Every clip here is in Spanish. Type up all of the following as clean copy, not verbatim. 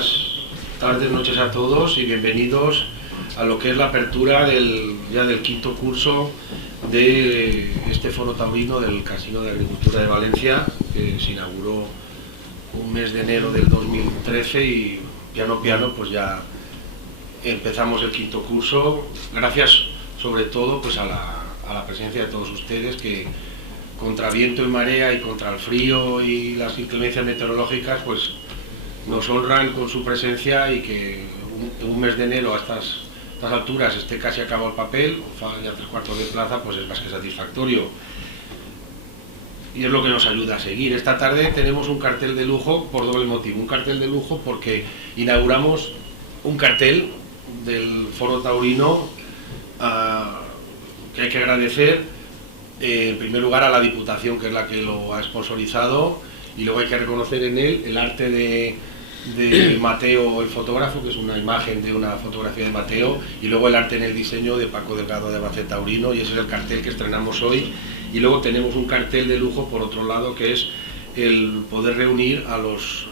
buenas tardes, noches a todos y bienvenidos a lo que es la apertura ya del quinto curso de este foro taurino del Casino de Agricultura de Valencia, que se inauguró un mes de enero del 2013 y piano pues ya empezamos el quinto curso, gracias sobre todo pues a la presencia de todos ustedes que contra viento y marea y contra el frío y las inclemencias meteorológicas pues nos honran con su presencia y que un mes de enero a estas alturas esté casi acabado el papel, ya 3/4 de plaza, pues es más que satisfactorio. Y es lo que nos ayuda a seguir. Esta tarde tenemos un cartel de lujo por doble motivo. Un cartel de lujo porque inauguramos un cartel del Foro Taurino que hay que agradecer en primer lugar a la Diputación, que es la que lo ha sponsorizado, y luego hay que reconocer en él el arte de Mateo, el fotógrafo, que es una imagen de una fotografía de Mateo, y luego el arte en el diseño de Paco Delgado de Avance Taurino, y ese es el cartel que estrenamos hoy. Y luego tenemos un cartel de lujo por otro lado, que es el poder reunir a los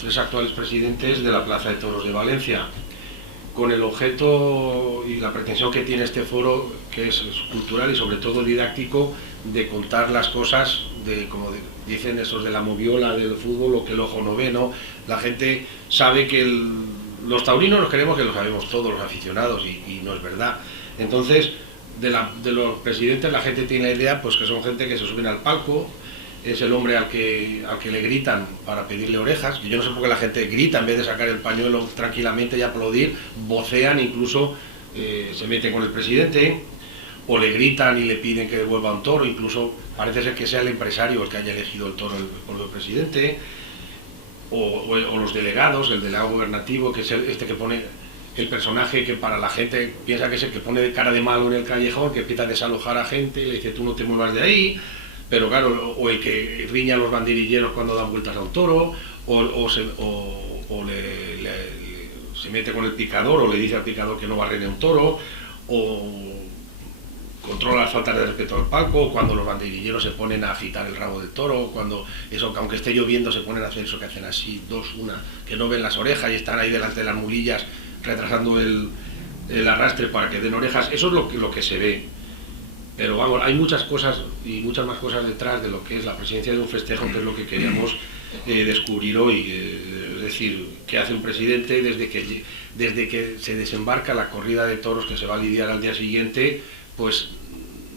3 actuales presidentes de la Plaza de Toros de Valencia, con el objeto y la pretensión que tiene este foro, que es cultural y sobre todo didáctico, de contar las cosas, como dicen esos de la moviola del fútbol, lo que el ojo no ve, ¿no? La gente sabe que los taurinos nos creemos que lo sabemos todos, los aficionados, y no es verdad. Entonces, de los presidentes la gente tiene la idea pues que son gente que se suben al palco, es el hombre al que le gritan para pedirle orejas, y yo no sé por qué la gente grita en vez de sacar el pañuelo tranquilamente y aplaudir, vocean, incluso se meten con el presidente, o le gritan y le piden que devuelva un toro, incluso parece ser que sea el empresario el que haya elegido el toro por el presidente, o los delegados, el delegado gubernativo, que es este que pone el personaje que para la gente piensa que es el que pone cara de malo en el callejón, que empieza a desalojar a gente y le dice tú no te muevas de ahí, pero claro, o el que riña a los banderilleros cuando dan vueltas a un toro, o se mete con el picador o le dice al picador que no barrene un toro, o controla las faltas de respeto al palco, cuando los banderilleros se ponen a agitar el rabo del toro, cuando eso, aunque esté lloviendo, se ponen a hacer eso que hacen así, que no ven las orejas y están ahí delante de las mulillas retrasando el arrastre para que den orejas. Eso es lo que se ve. Pero vamos, hay muchas cosas y muchas más cosas detrás de lo que es la presencia de un festejo, que es lo que queríamos descubrir hoy. Es decir, qué hace un presidente desde que se desembarca la corrida de toros que se va a lidiar al día siguiente, pues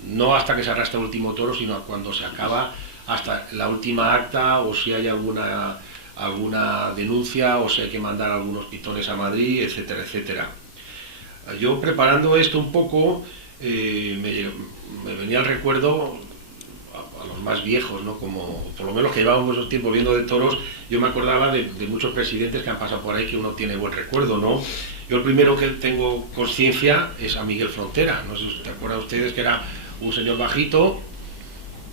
no hasta que se arrastra el último toro, sino cuando se acaba, hasta la última acta, o si hay alguna denuncia, o si hay que mandar algunos pitones a Madrid, etcétera, etcétera. Yo preparando esto un poco, me venía al recuerdo a los más viejos, ¿no? Como por lo menos que llevamos mucho tiempo viendo de toros, yo me acordaba de muchos presidentes que han pasado por ahí que uno tiene buen recuerdo, ¿no? Yo el primero que tengo conciencia es a Miguel Frontera, no sé si te acuerdan ustedes, que era un señor bajito,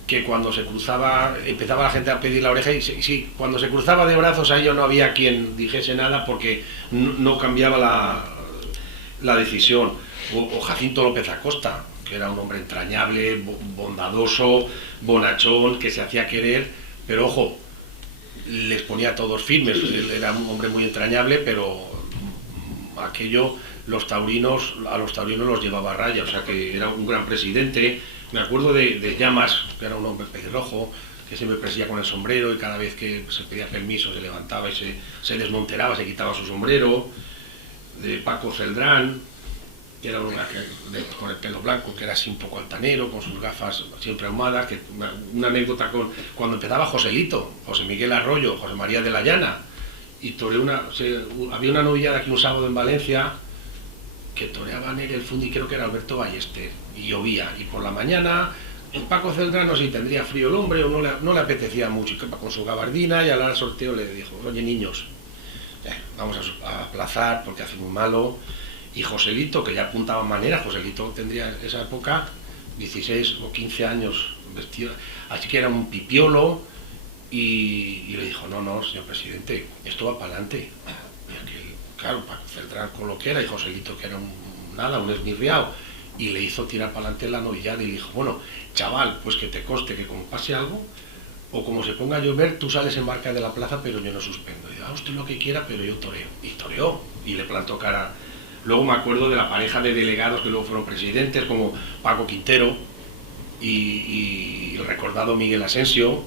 que cuando se cruzaba, empezaba la gente a pedir la oreja, y sí, cuando se cruzaba de brazos a ellos no había quien dijese nada porque no cambiaba la decisión. O Jacinto López Acosta, que era un hombre entrañable, bondadoso, bonachón, que se hacía querer, pero ojo, les ponía a todos firmes. Él era un hombre muy entrañable, pero aquello a los taurinos los llevaba a raya, o sea que era un gran presidente. Me acuerdo de Llamas, que era un hombre pelirrojo, que siempre presidía con el sombrero y cada vez que se pedía permiso se levantaba y se desmonteraba, se quitaba su sombrero. De Paco Celdrán, que era con el pelo blanco, que era así un poco altanero, con sus gafas siempre ahumadas, que una anécdota cuando empezaba Joselito, José Miguel Arroyo, José María de la Llana, y toreó había una novillada aquí un sábado en Valencia, que toreaban el fundi, creo que era Alberto Ballester, y llovía, y por la mañana el Paco Celdrán, si tendría frío el hombre o no le apetecía mucho, y con su gabardina, y al hora sorteo le dijo, oye niños, vamos a aplazar porque hace muy malo. Y Joselito, que ya apuntaba manera, Joselito tendría en esa época 16 o 15 años, vestido, así que era un pipiolo, y le dijo, no, señor presidente, esto va para adelante. Y aquel, claro, Paco Celdrán con lo que era, y Joselito, que era un esmirriado, y le hizo tirar para adelante la novillada, y le dijo, bueno, chaval, pues que te conste que como pase algo, o como se ponga a llover, tú sales en barca de la plaza, pero yo no suspendo. Y digo, usted lo que quiera, pero yo toreo. Y toreó, y le plantó cara. Luego me acuerdo de la pareja de delegados que luego fueron presidentes, como Paco Quintero y el recordado Miguel Asensio,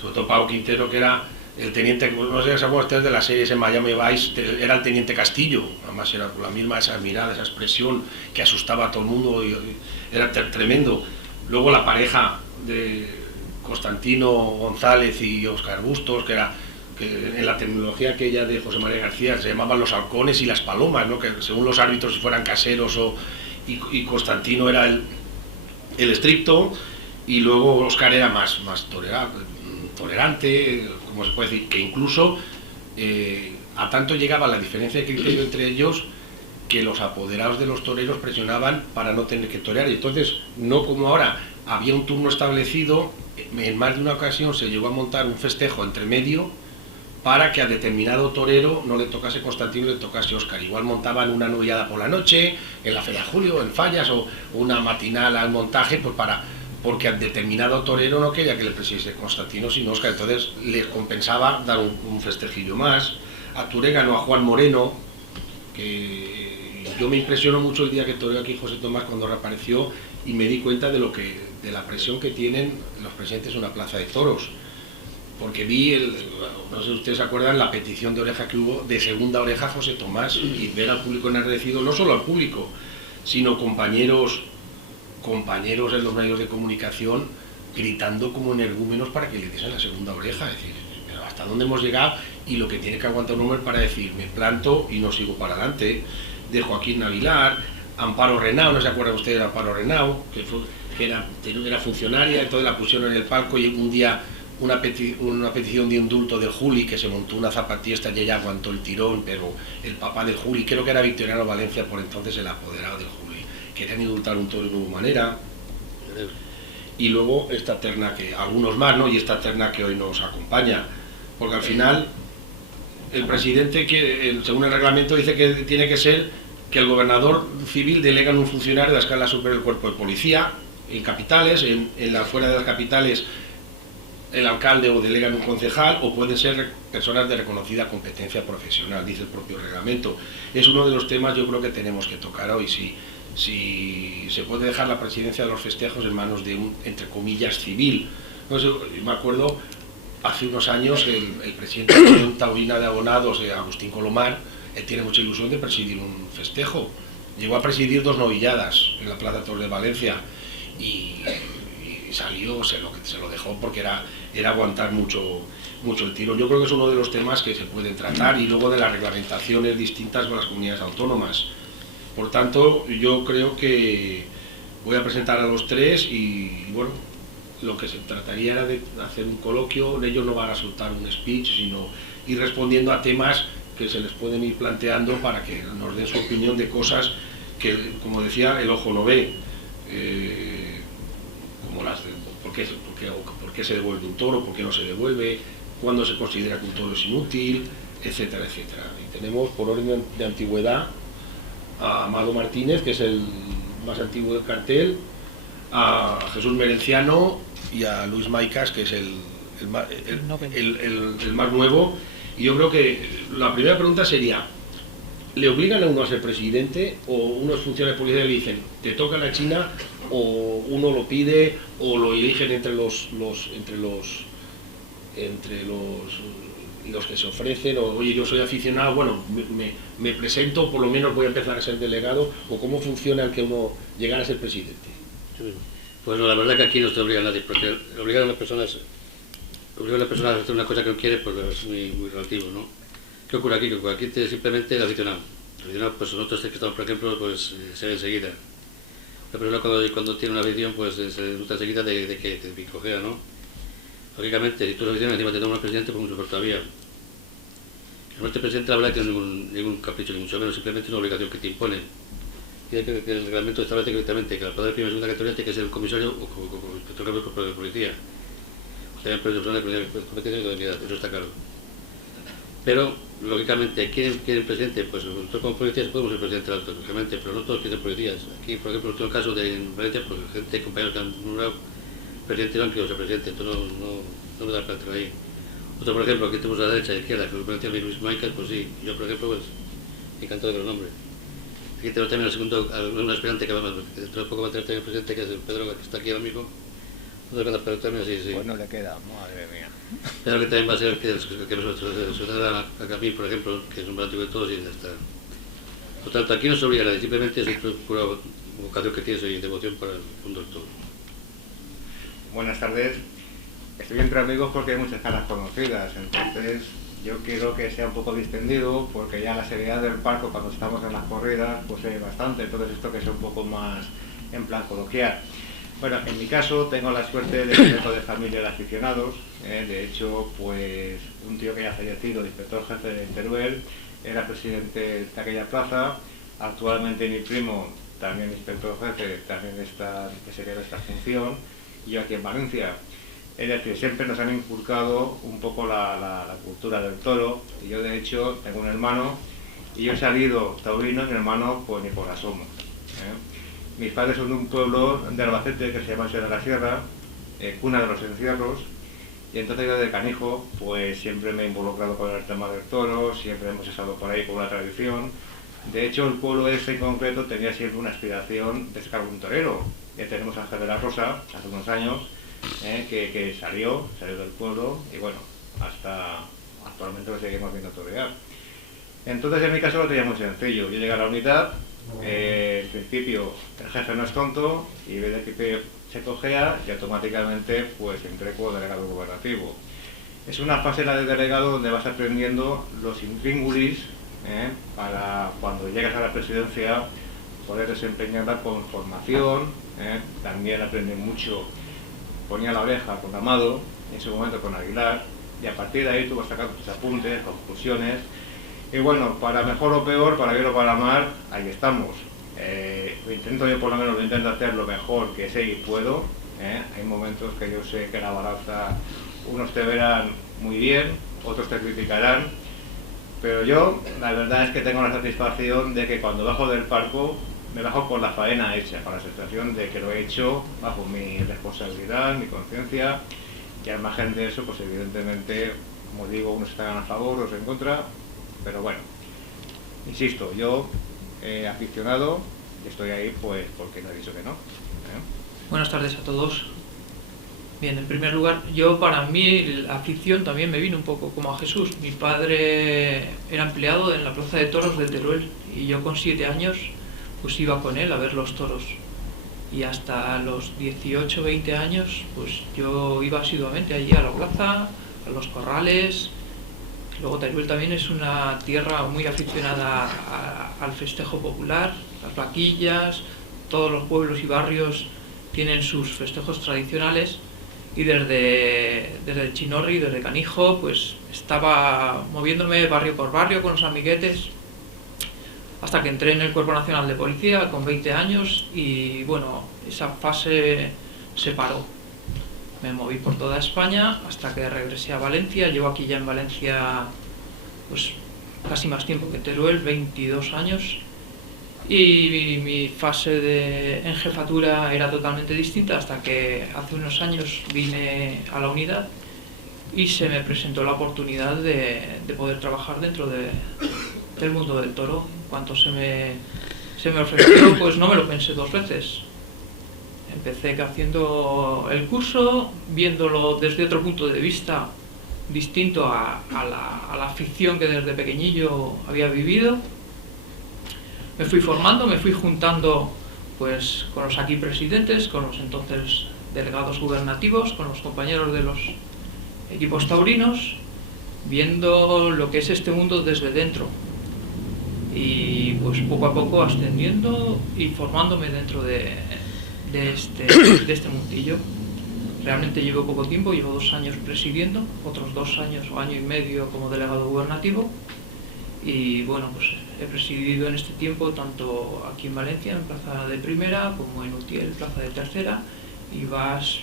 sobre todo Paco Quintero, que era el teniente, no sé si se acuerdan ustedes de las series en Miami Vice, era el teniente Castillo, además era con la misma esa mirada, esa expresión que asustaba a todo el mundo, y era tremendo. Luego la pareja de Constantino González y Óscar Bustos, que era que en la terminología aquella de José María García se llamaban los halcones y las palomas, ¿no? Que según los árbitros si fueran caseros y Constantino era el estricto, y luego Óscar era más tolerante, como se puede decir, que incluso a tanto llegaba la diferencia de criterio entre ellos que los apoderados de los toreros presionaban para no tener que torear, y entonces, no como ahora, había un turno establecido, en más de una ocasión se llegó a montar un festejo entre medio para que a determinado torero no le tocase Constantino, le tocase Óscar. Igual montaban una novillada por la noche, en la Feria de Julio, en Fallas, o una matinal al montaje, pues porque a determinado torero no quería que le presidiese Constantino sino Óscar, entonces les compensaba dar un festejillo más. A Turégano, a Juan Moreno, que yo me impresionó mucho el día que toreó aquí José Tomás cuando reapareció, y me di cuenta de la presión que tienen los presidentes de una plaza de toros, porque vi, no sé si ustedes se acuerdan, la petición de oreja que hubo, de segunda oreja a José Tomás, y ver al público enardecido, no solo al público, sino compañeros en los medios de comunicación gritando como energúmenos para que le diesen la segunda oreja, es decir, hasta dónde hemos llegado, y lo que tiene que aguantar un hombre para decir, me planto y no sigo para adelante. De Joaquín Navilar, Amparo Renau, no se acuerdan ustedes de Amparo Renau, que era funcionaria, entonces la pusieron en el palco, y un día una petición de indulto del Juli, que se montó una zapatista y ella aguantó el tirón, pero el papá del Juli, creo que era Victoriano Valencia, por entonces el apoderado del Juli, querían indultar un toro y no hubo manera. Y luego esta terna, que algunos más, ¿no? Y esta terna que hoy nos acompaña, porque al final el presidente, según el reglamento, dice que tiene que ser que el gobernador civil delega en un funcionario de la escala superior del cuerpo de policía, en capitales, en la fuera de las capitales el alcalde o delega en un concejal, o pueden ser personas de reconocida competencia profesional, dice el propio reglamento. Es uno de los temas, yo creo, que tenemos que tocar hoy, si se puede dejar la presidencia de los festejos en manos de un, entre comillas, civil. No sé, me acuerdo, hace unos años, el presidente de un taurina de abonados, Agustín Colomar, él tiene mucha ilusión de presidir un festejo. Llegó a presidir 2 novilladas en la Plaza de Toros de Valencia, y salió, se lo dejó porque era aguantar mucho el tiro. Yo creo que es uno de los temas que se pueden tratar, y luego de las reglamentaciones distintas con las comunidades autónomas. Por tanto, yo creo que voy a presentar a los 3 y bueno, lo que se trataría era de hacer un coloquio. Ellos no van a soltar un speech, sino ir respondiendo a temas que se les pueden ir planteando para que nos den su opinión de cosas que, como decía, el ojo no ve. Como ¿por qué se devuelve un toro? ¿Por qué no se devuelve? ¿Cuándo se considera que un toro es inútil? Etcétera, etcétera. Y tenemos, por orden de antigüedad, a Amado Martínez, que es el más antiguo del cartel, a Jesús Merenciano y a Luis Maicas, que es el más nuevo. Y yo creo que la primera pregunta sería: ¿le obligan a uno a ser presidente, o unos funcionarios de policía le dicen te toca la China, o uno lo pide, o lo eligen entre los que se ofrecen, o oye, yo soy aficionado, bueno, me presento, por lo menos voy a empezar a ser delegado, o cómo funciona el que uno llegara a ser presidente? Pues no, la verdad que aquí no te obliga a nadie, porque obligar a las personas a hacer una cosa que no quiere, pues es muy relativo, ¿no? ¿Qué ocurre aquí? Que ocurre aquí simplemente el aficionado. El aficionado, pues nosotros que estamos, por ejemplo, pues se ve enseguida. La persona cuando tiene una afición, pues se nota enseguida de que te picojea, ¿no? Lógicamente, si tú eres aficionado, encima te tomas presidente, pues mucho mejor todavía. El presidente, la verdad, que no es ningún capricho, ni mucho menos, simplemente una obligación que te impone. Y que el reglamento establece directamente que la plaza de primera y segunda categoría tiene que ser el comisario o el inspector de policía. O también personas de competencia y de dignidad, eso está claro. Pero, lógicamente, ¿quién quiere el presidente? Pues nosotros como policías podemos ser presidente del auto, lógicamente, pero no todos quieren policías. Aquí, por ejemplo, en el caso de Valencia, pues gente, compañeros que han nombrado presidente no han querido ser presidente, entonces no me da para entrar ahí. Otro, por ejemplo, aquí tenemos a la derecha y a la izquierda, que os parecía Luis Maicas, pues sí, yo por ejemplo, pues encantado de los nombres. Aquí tenemos también el segundo, un aspirante que dentro de poco va a tener también el presidente, que es el Pedro, que está aquí ahora mismo. Pero también sí, sí. Pues no le queda, madre mía. Pero que también va a ser el que nos sucederá a mí, por ejemplo, que es un barato de todos y ya está. Por tanto, aquí no se obliga a nadie, simplemente es pura vocación que tienes y devoción para el mundo del todo. Buenas tardes. Estoy entre amigos porque hay muchas caras conocidas, entonces yo quiero que sea un poco distendido porque ya la seriedad del parco cuando estamos en las corridas pues hay bastante, entonces esto que sea un poco más en plan coloquial. Bueno, en mi caso tengo la suerte de que vengo de familia de aficionados, de hecho pues un tío que ya ha fallecido, el inspector jefe de Teruel, era presidente de aquella plaza, actualmente mi primo, también inspector jefe, también está, que se queda esta función, y yo aquí en Valencia. Es decir, siempre nos han inculcado un poco la cultura del toro, y yo de hecho tengo un hermano, y yo he salido taurino, mi hermano pues ni por asomo. Mis padres son de un pueblo de Albacete que se llama Sierra de la Sierra, cuna de los encierros, y entonces yo de canijo pues siempre me he involucrado con el tema del toro, siempre hemos estado por ahí con la tradición. De hecho el pueblo ese en concreto tenía siempre una aspiración de sacar un torero. Ya tenemos a Ángel de la Rosa, hace unos años, que salió del pueblo y bueno, hasta actualmente lo seguimos viendo torear. Entonces en mi caso lo tenía muy sencillo, yo llegué a la unidad, en principio el jefe no es tonto y ve que se cojea y automáticamente pues entré como delegado gubernativo. Es una fase la de delegado donde vas aprendiendo los intríngulis para cuando llegas a la presidencia poder desempeñarla con formación. También aprendí mucho, ponía la oreja con Amado, en su momento con Aguilar, y a partir de ahí tú vas sacando tus apuntes, conclusiones, y bueno, para mejor o peor, para bien o para mal, ahí estamos. Intento yo por lo menos, lo intento hacer lo mejor que sé y puedo. Hay momentos que yo sé que la balanza, unos te verán muy bien, otros te criticarán, pero yo la verdad es que tengo la satisfacción de que cuando bajo del palco me bajo con la faena hecha, con la sensación de que lo he hecho bajo mi responsabilidad, mi conciencia, y al margen de eso, pues evidentemente, como digo, unos están a favor, otros en contra, pero bueno, insisto, yo aficionado, y estoy ahí pues porque no he dicho que no. Buenas tardes a todos. Bien, en primer lugar, yo para mí la afición también me vino un poco como a Jesús. Mi padre era empleado en la plaza de toros de Teruel y yo con 7 años pues iba con él a ver los toros. Y hasta los 18, 20 años pues yo iba asiduamente allí a la plaza, a los corrales. Luego Teruel también es una tierra muy aficionada al festejo popular, las vaquillas, todos los pueblos y barrios tienen sus festejos tradicionales. Y desde Chinorri, desde Canijo, pues estaba moviéndome barrio por barrio con los amiguetes hasta que entré en el Cuerpo Nacional de Policía con 20 años y bueno, esa fase se paró. Me moví por toda España hasta que regresé a Valencia. Llevo aquí ya en Valencia pues casi más tiempo que Teruel, 22 años. Y mi fase en jefatura era totalmente distinta hasta que hace unos años vine a la unidad y se me presentó la oportunidad de poder trabajar dentro del mundo del toro. En cuanto se me ofreció, pues no me lo pensé 2 veces. Empecé haciendo el curso, viéndolo desde otro punto de vista distinto a la afición que desde pequeñillo había vivido. Me fui formando, me fui juntando pues con los aquí presidentes, con los entonces delegados gubernativos, con los compañeros de los equipos taurinos, viendo lo que es este mundo desde dentro y pues poco a poco ascendiendo y formándome dentro de este mundillo. Realmente llevo poco tiempo, llevo 2 años presidiendo, otros 2 años o año y medio como delegado gubernativo y bueno, pues he presidido en este tiempo tanto aquí en Valencia, en Plaza de Primera, como en Utiel, Plaza de Tercera, y vas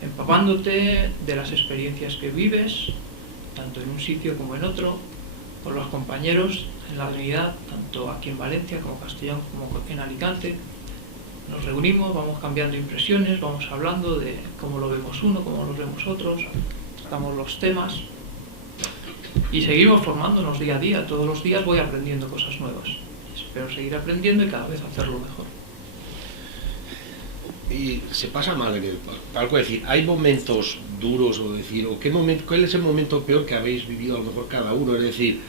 empapándote de las experiencias que vives, tanto en un sitio como en otro, con los compañeros en la unidad, tanto aquí en Valencia como Castellón, como en Alicante. nos reunimos, vamos cambiando impresiones, vamos hablando de cómo lo vemos uno, cómo lo vemos otros, tratamos los temas y seguimos formándonos día a día. Todos los días voy aprendiendo cosas nuevas. Espero seguir aprendiendo y cada vez hacerlo mejor. Y se pasa mal en el palco, es decir, hay momentos duros, o decir, o ¿cuál es el momento peor que habéis vivido a lo mejor cada uno? Es decir,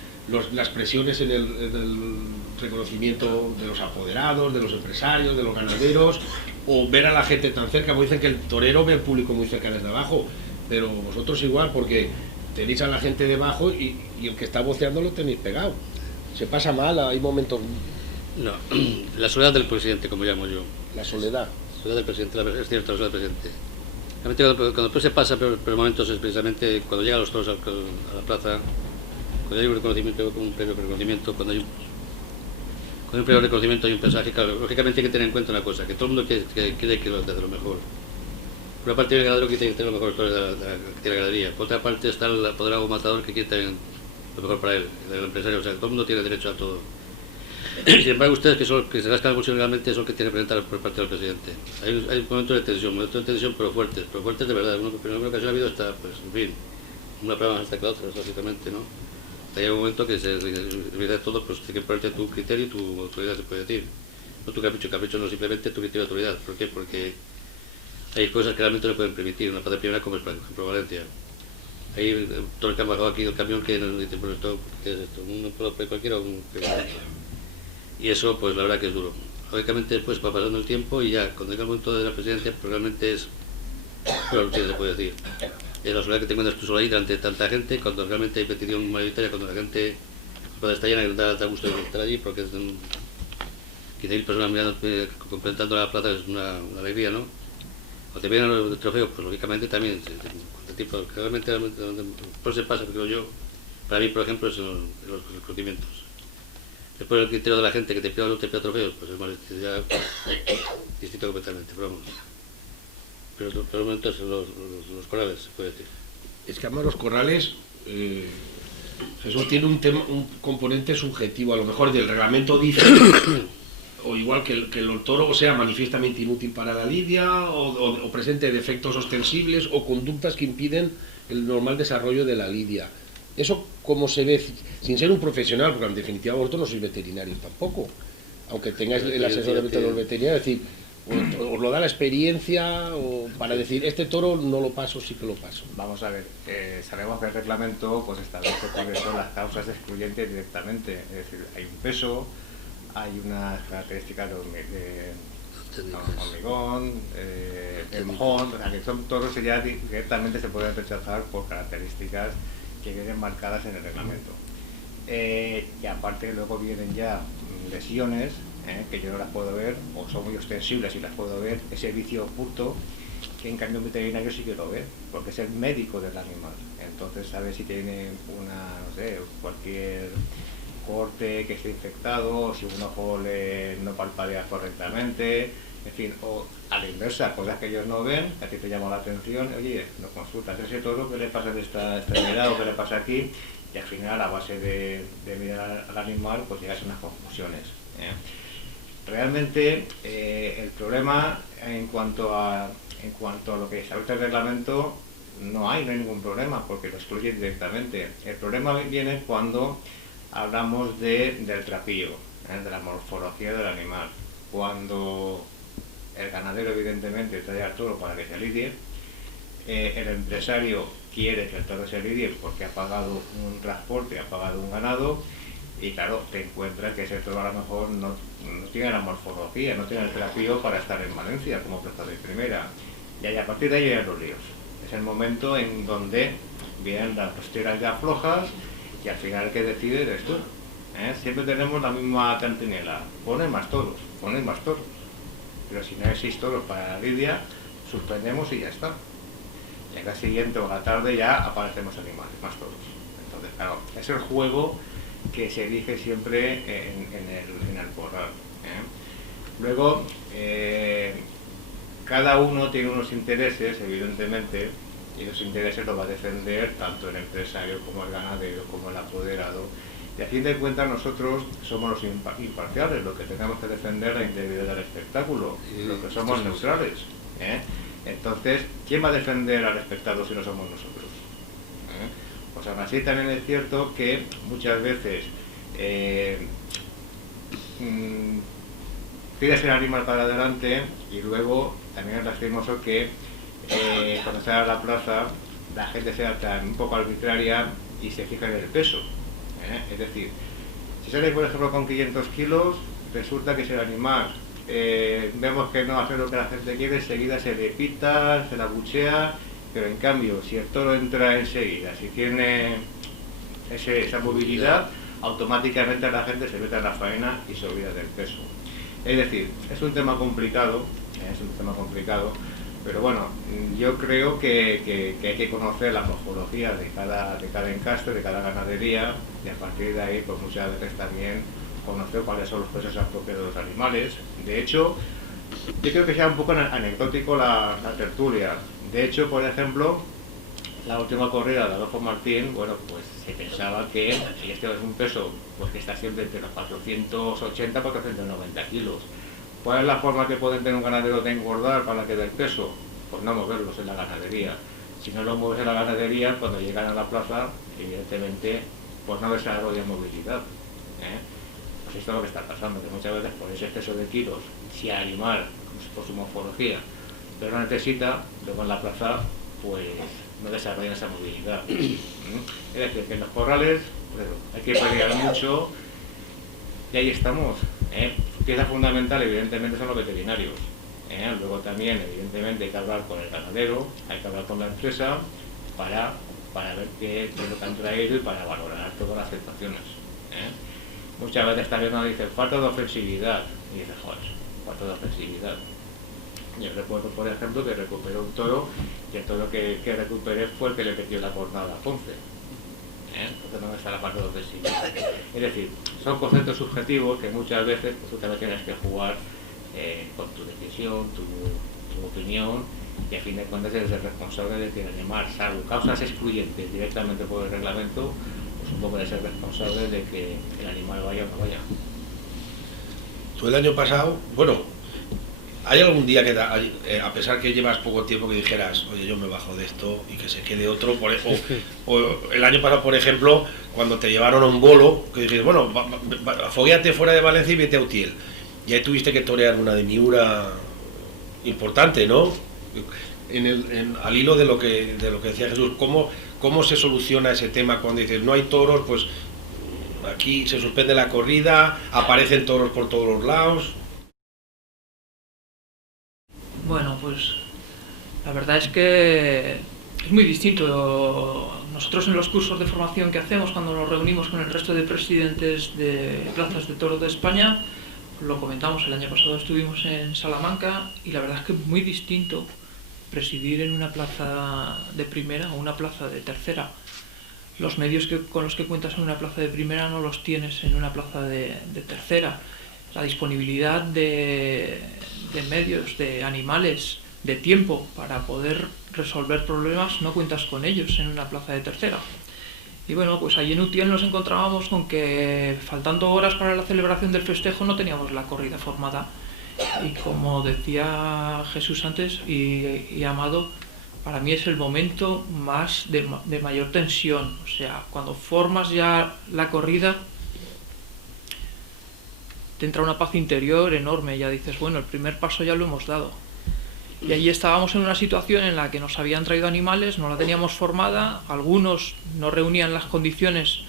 las presiones en el reconocimiento de los apoderados, de los empresarios, de los ganaderos, o ver a la gente tan cerca, como dicen que el torero ve al público muy cerca desde abajo, pero vosotros igual, porque tenéis a la gente debajo y el que está voceando lo tenéis pegado. Se pasa mal, hay momentos... No, la soledad del presidente, como llamo yo. La soledad. La soledad del presidente, es cierto, la soledad del presidente. Realmente cuando pues se pasa, pero momentos es precisamente cuando llegan los toros a la plaza, cuando hay un reconocimiento, un premio de reconocimiento, cuando hay un premio de reconocimiento hay un mensaje, claro, lógicamente hay que tener en cuenta una cosa, que todo el mundo quiere que lo haga de lo mejor. Por una parte el ganadero que quiere tener lo mejor de la ganadería, por otra parte está el apoderado matador que quiere tener lo mejor para él, el empresario, o sea, todo el mundo tiene derecho a todo. Sin embargo, ustedes que se rascan el bolsillo legalmente son los que tienen que presentar por parte del presidente. Hay un momento de tensión, pero fuertes de verdad. En una ocasión ha habido hasta, pues, en fin, una prueba más hasta que la otra, básicamente, ¿no? Hay un momento que se olvida de todo, pues tienes que ponerte tu criterio y tu autoridad, se puede decir. No tu capricho, no, simplemente tu criterio de autoridad. ¿Por qué? Porque hay cosas que realmente no pueden permitir. Una plaza primera como es, por ejemplo, Valencia. Hay todo el que han bajado aquí del camión que nos dice, pues esto, ¿qué es esto? ¿Un pueblo cualquiera o un...? Y eso, pues la verdad que es duro. Lógicamente después va pasando el tiempo y ya, cuando llega el momento de la presidencia, pues realmente es... Bueno, sí, se puede decir. Es la soledad que te encuentras tú solo ahí delante de tanta gente, cuando realmente hay petición mayoritaria, cuando la gente está llena y da gusto de estar allí, porque es 15.000 personas mirando, completando la plaza, es una alegría, ¿no? Cuando te vienen los trofeos, pues lógicamente también, realmente, pues se pasa, creo yo, para mí, por ejemplo, es en los reconocimientos. Después el criterio de la gente que te pida o no te pida trofeos, pues es más distinto completamente, pero vamos. Pero el momento es los corrales, se puede decir. Es que además los corrales, eso tiene un componente subjetivo, a lo mejor del reglamento dice, o igual que el toro sea manifiestamente inútil para la lidia, o presente defectos ostensibles o conductas que impiden el normal desarrollo de la lidia. Eso como se ve, sin ser un profesional, porque en definitiva vosotros no sois veterinarios tampoco, aunque tengáis el asesoramiento de los veterinarios, es decir, os lo da la experiencia o para decir, este toro no lo paso, sí que lo paso. Vamos a ver, sabemos que el reglamento pues establece cuáles son las causas excluyentes directamente, es decir, hay un peso, hay unas características de hormigón, el mojón, o sea que son toros que ya directamente se pueden rechazar por características que vienen marcadas en el reglamento. Y aparte luego vienen ya lesiones que yo no las puedo ver, o son muy ostensibles y las puedo ver, ese vicio oculto que en cambio un veterinario sí que lo ve, porque es el médico del animal, entonces sabe si tiene no sé, cualquier corte que esté infectado, o si un ojo no palpadea correctamente, en fin, o a la inversa, cosas que ellos no ven, que a ti te llama la atención, oye, nos consultas ese toro, ¿qué le pasa de esta extremidad o qué le pasa aquí? Y al final, a base de mirar al animal, pues llegas a unas conclusiones. Realmente, el problema en cuanto a lo que establece el reglamento, no hay ningún problema, porque lo excluye directamente. El problema viene cuando hablamos del trapío, de la morfología del animal. Cuando el ganadero evidentemente trae al toro para que se lidie, el empresario quiere que el toro se lidie porque ha pagado un transporte, ha pagado un ganado, y claro, te encuentras que ese toro a lo mejor no tiene la morfología, no tiene el trapío para estar en Valencia como plaza de primera, y a partir de ahí vienen los líos. Es el momento en donde vienen las costeras ya flojas y al final el que decide eres tú. Siempre tenemos la misma cantinela, ponen más toros, pero si no hay 6 toros para la lidia, suspendemos y ya está. Y al día siguiente o a la tarde ya aparecen más animales, más toros. Entonces, claro, es el juego que se elige siempre en el corral. Luego, cada uno tiene unos intereses, evidentemente, y los intereses los va a defender tanto el empresario como el ganadero, como el apoderado, Y a fin de cuentas nosotros somos los imparciales, los que tenemos que defender la integridad del espectáculo, los que somos neutrales. Entonces, ¿quién va a defender al espectador si no somos nosotros? Pues aún así también es cierto que muchas veces tiras el animal para adelante y luego también es lastimoso que cuando sale a la plaza la gente sea tan un poco arbitraria y se fija en el peso. Es decir, si sale por ejemplo con 500 kilos, resulta que si el animal vemos que no hace lo que la gente quiere, enseguida se le pita, se la abuchea, pero en cambio si el toro entra enseguida, si tiene esa movilidad, automáticamente la gente se mete en la faena y se olvida del peso. Es decir, es un tema complicado, pero bueno, yo creo que hay que conocer la morfología de cada encastre, de cada ganadería, y a partir de ahí pues muchas veces también conocer cuáles son los pesos apropiados de los animales. De hecho, yo creo que sea un poco anecdótico la tertulia. De hecho, por ejemplo, la última corrida de Adolfo Martín, bueno, pues se pensaba que este es un peso pues que está siempre entre los 480 y 490 kilos. ¿Cuál es la forma que puede tener un ganadero de engordar para que dé el peso? Pues no moverlos en la ganadería. Si no lo mueves en la ganadería, cuando llegan a la plaza, evidentemente, pues no desarrollan movilidad. Pues esto es lo que está pasando, que muchas veces por ese exceso de kilos, si el animal, por su morfología, pero no necesita, luego en la plaza, pues no desarrollan esa movilidad. Es decir, que en los corrales pues, hay que pelear mucho y ahí estamos. Pieza fundamental evidentemente son los veterinarios. Luego también evidentemente hay que hablar con el ganadero, hay que hablar con la empresa para ver qué es lo que han traído y para valorar todas las situaciones. Muchas veces también nos dicen falta de ofensividad y dices, joder, falta de ofensividad. Yo recuerdo, por ejemplo, que recuperé un toro y el toro que recuperé fue el que le metió la cornada a Ponce. Entonces no está la parte de ofensividad. Es decir, son conceptos subjetivos que muchas veces pues, tú también tienes que jugar con tu decisión, tu opinión, y a fin de cuentas eres el responsable de que el animal, salvo causas excluyentes directamente por el reglamento, pues un poco eres el responsable de que el animal vaya o no vaya. Tú el año pasado, bueno, ¿hay algún día que, a pesar que llevas poco tiempo, que dijeras, oye, yo me bajo de esto y que se quede otro? O el año pasado, por ejemplo, cuando te llevaron a un bolo, que dijiste, bueno, foguéate fuera de Valencia y vete a Utiel. Y ahí tuviste que torear una de Miura importante, ¿no? Al hilo de lo que decía Jesús, ¿cómo se soluciona ese tema cuando dices, no hay toros, pues aquí se suspende la corrida, aparecen toros por todos los lados? Bueno, pues la verdad es que es muy distinto. Nosotros en los cursos de formación que hacemos cuando nos reunimos con el resto de presidentes de plazas de toros de España, lo comentamos, el año pasado estuvimos en Salamanca y la verdad es que es muy distinto presidir en una plaza de primera o una plaza de tercera. Los medios con los que cuentas en una plaza de primera no los tienes en una plaza de tercera. La disponibilidad de medios, de animales, de tiempo para poder resolver problemas, no cuentas con ellos en una plaza de tercera. Y bueno, pues allí en Utiel nos encontrábamos con que faltando horas para la celebración del festejo no teníamos la corrida formada. Y como decía Jesús antes y Amado, para mí es el momento más de mayor tensión. O sea, cuando formas ya la corrida, te entra una paz interior enorme, ya dices, bueno, el primer paso ya lo hemos dado. Y allí estábamos en una situación en la que nos habían traído animales, no la teníamos formada, algunos no reunían las condiciones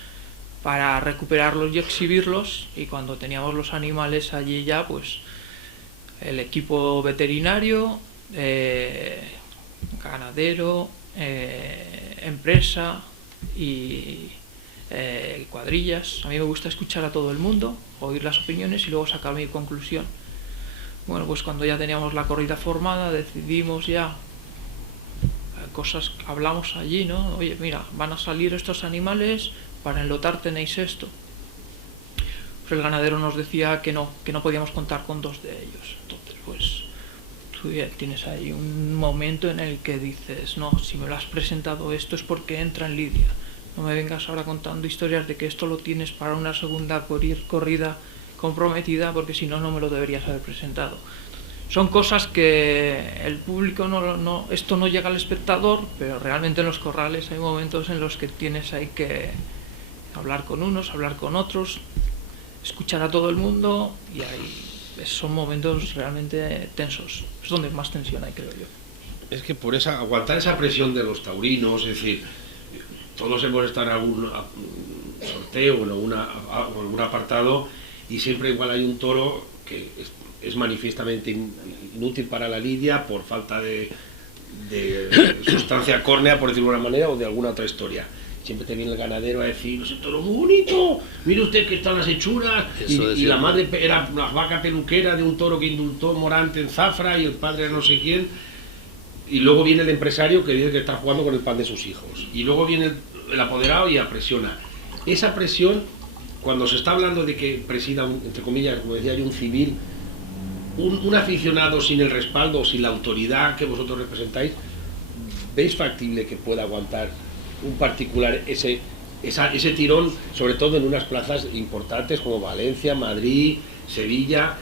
para recuperarlos y exhibirlos, y cuando teníamos los animales allí ya, pues el equipo veterinario, ganadero, empresa y cuadrillas. A mí me gusta escuchar a todo el mundo, oír las opiniones y luego sacar mi conclusión. Bueno, pues cuando ya teníamos la corrida formada, decidimos ya cosas, hablamos allí, ¿no? Oye, mira, van a salir estos animales, para enlotar tenéis esto. Pues el ganadero nos decía que no podíamos contar con 2 de ellos. Entonces, pues tú ya tienes ahí un momento en el que dices, no, si me lo has presentado esto es porque entra en lidia. No me vengas ahora contando historias de que esto lo tienes para una segunda corrida comprometida, porque si no, no me lo deberías haber presentado. Son cosas que el público esto no llega al espectador, pero realmente en los corrales hay momentos en los que tienes ahí que hablar con unos, hablar con otros, escuchar a todo el mundo, y ahí son momentos realmente tensos. Es donde más tensión hay, creo yo. Es que por aguantar esa presión de los taurinos, es decir, todos hemos estado en algún sorteo o en algún apartado, y siempre igual hay un toro que es manifiestamente inútil para la lidia por falta de sustancia córnea, por decirlo de una manera, o de alguna otra historia. Siempre te viene el ganadero a decir, es un toro muy bonito, mire usted que están las hechuras, y la madre era una vaca peluquera de un toro que indultó Morante en Zafra, y el padre no sé quién, y luego viene el empresario que dice que está jugando con el pan de sus hijos, y luego viene el apoderado y apresiona. Esa presión, cuando se está hablando de que presida, entre comillas, como decía yo, un civil, un aficionado sin el respaldo o sin la autoridad que vosotros representáis, ¿veis factible que pueda aguantar un particular ese tirón, sobre todo en unas plazas importantes como Valencia, Madrid, Sevilla?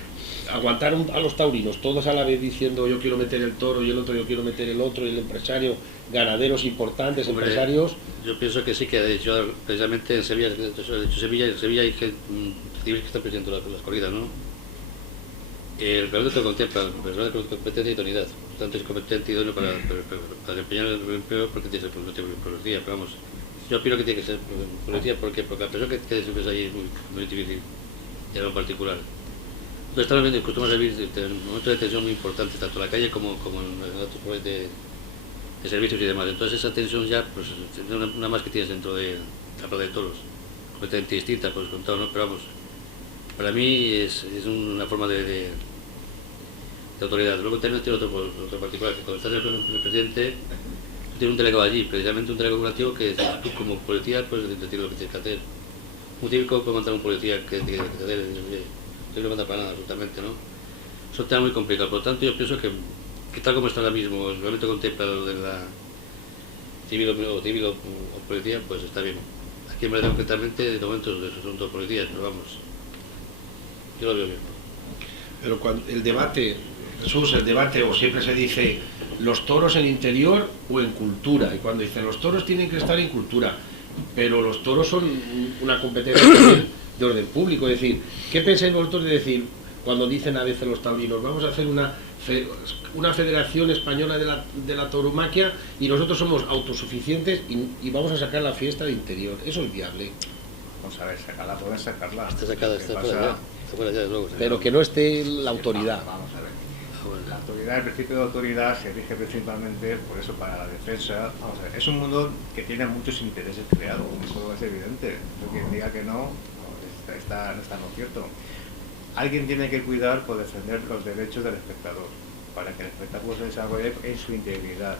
Aguantar a los taurinos todos a la vez diciendo yo quiero meter el toro y el otro yo quiero meter el otro, y el empresario, ganaderos importantes, hombre, empresarios. Yo pienso que sí, que de hecho precisamente en Sevilla, en Sevilla hay gente civil que está presidiendo las corridas, ¿no? El reglamento te contempla, el reglamento de competencia y idoneidad, por tanto es competente y idóneo para desempeñar el empleo, porque tiene que ser policía, pero vamos, yo opino que tiene que ser policía, porque la persona que siempre ahí es muy difícil, y algo particular. Entonces estamos viendo incluso más momentos de tensión muy importantes, tanto en la calle como en otros problemas de servicios y demás. Entonces esa tensión ya, pues, una más que tienes dentro de la plaza de toros, completamente distinta, pues contado, ¿no? Pero vamos, para mí es una forma de autoridad. Luego también tiene otro particular, que cuando estás en el presidente, tiene un delegado allí, precisamente un delegado corporativo que tú como policía puedes decir lo que tienes que hacer. Un cívico puede mandar a un policía que tiene que hacer, no manda para nada, absolutamente, ¿no? Eso está muy complicado. Por lo tanto, yo pienso que tal como está ahora mismo, el reglamento contempla lo de la civil o policía, pues está bien. Aquí en Madrid concretamente, de momento son dos policías, pero vamos, yo lo veo bien. Pero cuando el debate, Jesús, o siempre se dice los toros en interior o en cultura, y cuando dicen los toros tienen que estar en cultura, pero los toros son una competencia de orden público. Es decir, ¿qué pensáis vosotros de decir, cuando dicen a veces los taurinos, vamos a hacer una federación española de la tauromaquia y nosotros somos autosuficientes y vamos a sacar la fiesta de interior? ¿Eso es viable? Vamos a ver, sacarla, pueden sacarla. Está sacada, está fuera ya, de luego. Pero que no esté la autoridad. Vamos a ver. La autoridad, el principio de autoridad se rige principalmente por eso, para la defensa. Vamos a ver, es un mundo que tiene muchos intereses creados, eso es evidente. Quien diga que no está en lo cierto. Alguien tiene que cuidar por defender los derechos del espectador, para que el espectáculo se desarrolle en su integridad.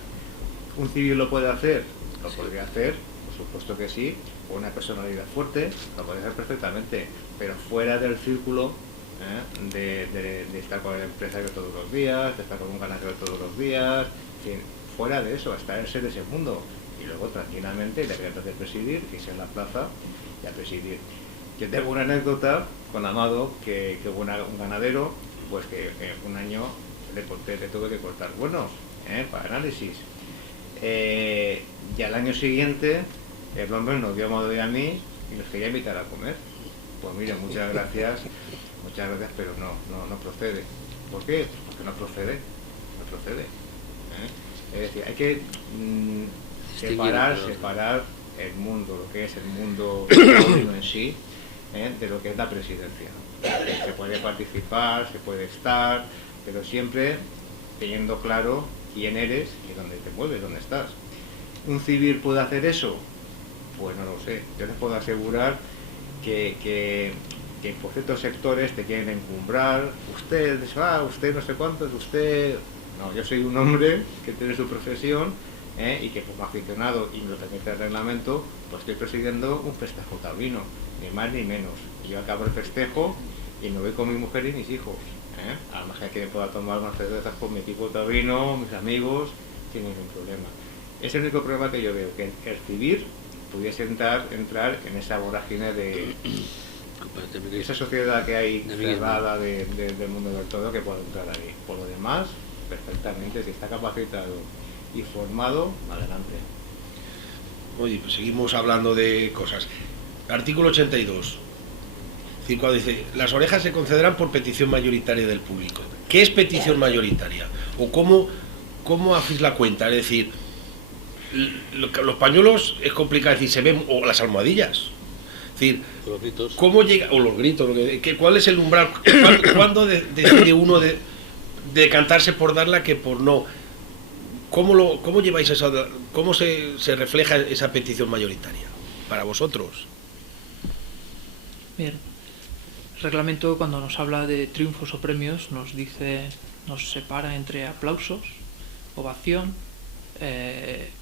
¿Un civil lo puede hacer? Lo podría hacer, por supuesto que sí. O una personalidad fuerte, lo puede hacer perfectamente, pero fuera del círculo de estar con el empresario todos los días, de estar con un ganadero todos los días, en fin, fuera de eso, extraerse de ese mundo y luego tranquilamente de presidir, irse en la plaza y a presidir. Yo tengo una anécdota con Amado, que hubo un ganadero, pues que un año le tuve que cortar bueno, para análisis. Y al año siguiente el hombre nos dio a Amado y a mí y nos quería invitar a comer. Pues mire, muchas gracias, pero no procede. ¿Por qué? Porque no procede. Es decir, hay que separar el mundo, lo que es el mundo en sí, de lo que es la presidencia. Se puede participar, se puede estar, pero siempre teniendo claro quién eres y dónde te mueves, dónde estás. ¿Un civil puede hacer eso? Pues no lo sé. Yo les puedo asegurar que por ciertos sectores te quieren encumbrar. Usted no sé cuántos, usted... No, yo soy un hombre que tiene su profesión, y que como aficionado, y me lo permite el reglamento, pues estoy presidiendo un festejo taurino, ni más ni menos. Yo acabo el festejo y me voy con mi mujer y mis hijos. Además que me pueda tomar unas cervezas con mi equipo taurino, mis amigos, sin ningún problema. Es el único problema que yo veo, que el civil pudiese entrar en esa vorágine de esa sociedad que hay cerrada del mundo del toro, que puede entrar ahí. Por lo demás, perfectamente, si está capacitado y formado, adelante. Oye, pues seguimos hablando de cosas. Artículo 82. Es decir, cuando dice, las orejas se concederán por petición mayoritaria del público. ¿Qué es petición mayoritaria? ¿O cómo hacéis la cuenta? Es decir, los pañuelos es complicado decir, se ven, o las almohadillas. Es decir, los gritos. ¿Cómo llega? O los gritos. ¿Cuál es el umbral? ¿Cuándo decide uno de decantarse por darla que por no? ¿Cómo lleváis eso? ¿Cómo se refleja esa petición mayoritaria para vosotros? Bien. El reglamento, cuando nos habla de triunfos o premios, nos separa entre aplausos, ovación,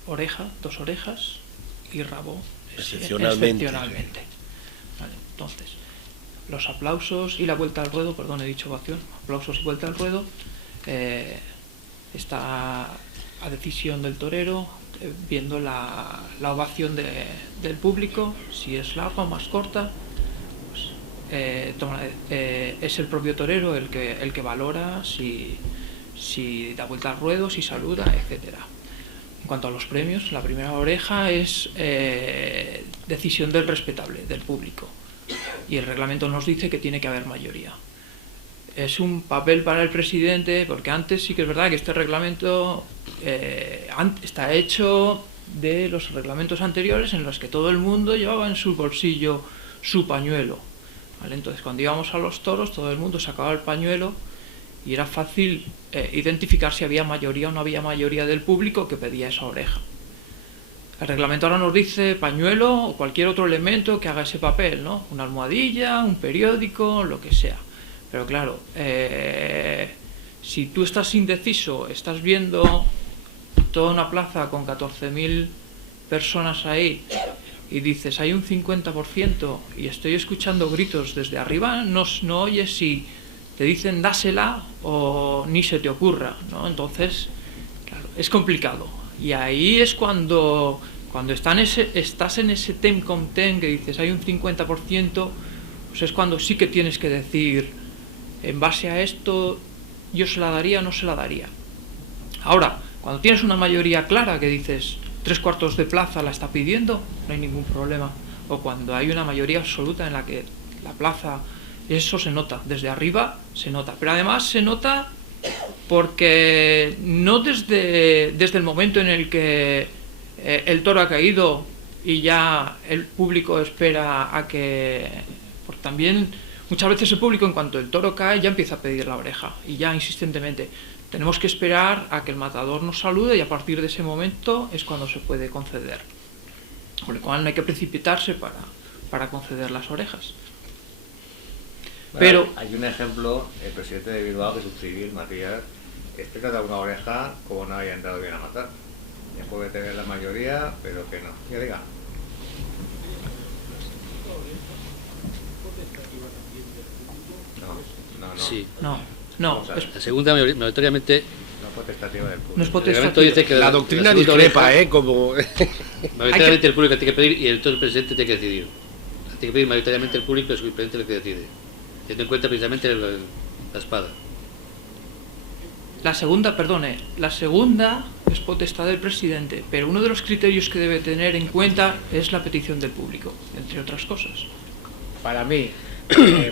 oreja, 2 orejas y rabo, excepcionalmente. Vale, entonces, los aplausos y la vuelta al ruedo, perdón, he dicho ovación, aplausos y vuelta al ruedo, está a decisión del torero, viendo la ovación del público, si es larga o más corta. Es el propio torero el que valora si da vuelta al ruedo, si saluda, etcétera. En cuanto a los premios, la primera oreja es decisión del respetable, del público, y el reglamento nos dice que tiene que haber mayoría. Es un papel para el presidente, porque antes sí que es verdad que este reglamento está hecho de los reglamentos anteriores en los que todo el mundo llevaba en su bolsillo su pañuelo. ¿Vale? Entonces, cuando íbamos a los toros, todo el mundo sacaba el pañuelo y era fácil identificar si había mayoría o no había mayoría del público que pedía esa oreja. El reglamento ahora nos dice pañuelo o cualquier otro elemento que haga ese papel, ¿no? Una almohadilla, un periódico, lo que sea. Pero claro, si tú estás indeciso, estás viendo toda una plaza con 14.000 personas ahí, y dices, hay un 50% y estoy escuchando gritos desde arriba, no oyes si te dicen dásela o ni se te ocurra, ¿no? Entonces, claro, es complicado. Y ahí es cuando estás en ese tem com tem, que dices, hay un 50%, pues es cuando sí que tienes que decir, en base a esto, yo se la daría o no se la daría. Ahora, cuando tienes una mayoría clara que dices, 3/4 de plaza la está pidiendo, no hay ningún problema. O cuando hay una mayoría absoluta en la que la plaza, eso se nota, desde arriba se nota. Pero además se nota porque no desde el momento en el que el toro ha caído y ya el público espera a que... Porque también muchas veces el público, en cuanto el toro cae, ya empieza a pedir la oreja, y ya insistentemente. Tenemos que esperar a que el matador nos salude y a partir de ese momento es cuando se puede conceder. Con lo cual no hay que precipitarse para conceder las orejas. Bueno, pero hay un ejemplo, el presidente de Bilbao, que es un civil, Matías, explica de una oreja como no haya entrado bien a matar. Ya puede tener la mayoría, pero que no. Ya diga. No. Sí. No, la segunda mayoritariamente no potestativa del público. No es potestativa. Dice que la doctrina discrepa, como... mayoritariamente el público tiene que pedir y el presidente tiene que decidir. Tiene que pedir mayoritariamente el público y es el presidente el que decide, teniendo en cuenta precisamente la espada. La segunda es potestad del presidente, pero uno de los criterios que debe tener en cuenta es la petición del público, entre otras cosas. Para mí,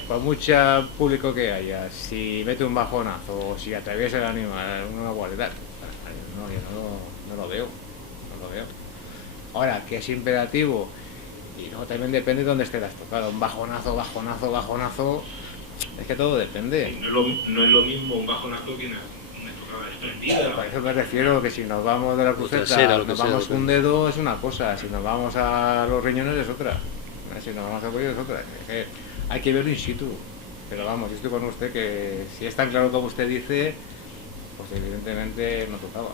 por mucho público que haya, si mete un bajonazo o si atraviesa el animal una guardia, yo no lo veo. Ahora, que es imperativo, y luego también depende de dónde esté la estocada. Un bajonazo, es que todo depende. No es lo mismo un bajonazo que una estocada desprendida. Por eso me refiero que si nos vamos de la cruceta, nos vamos un dedo es una cosa, si nos vamos a los riñones es otra, si nos vamos al cuello es otra. Es que hay que verlo in situ, pero vamos, yo estoy con usted que si es tan claro como usted dice, pues evidentemente no tocaba.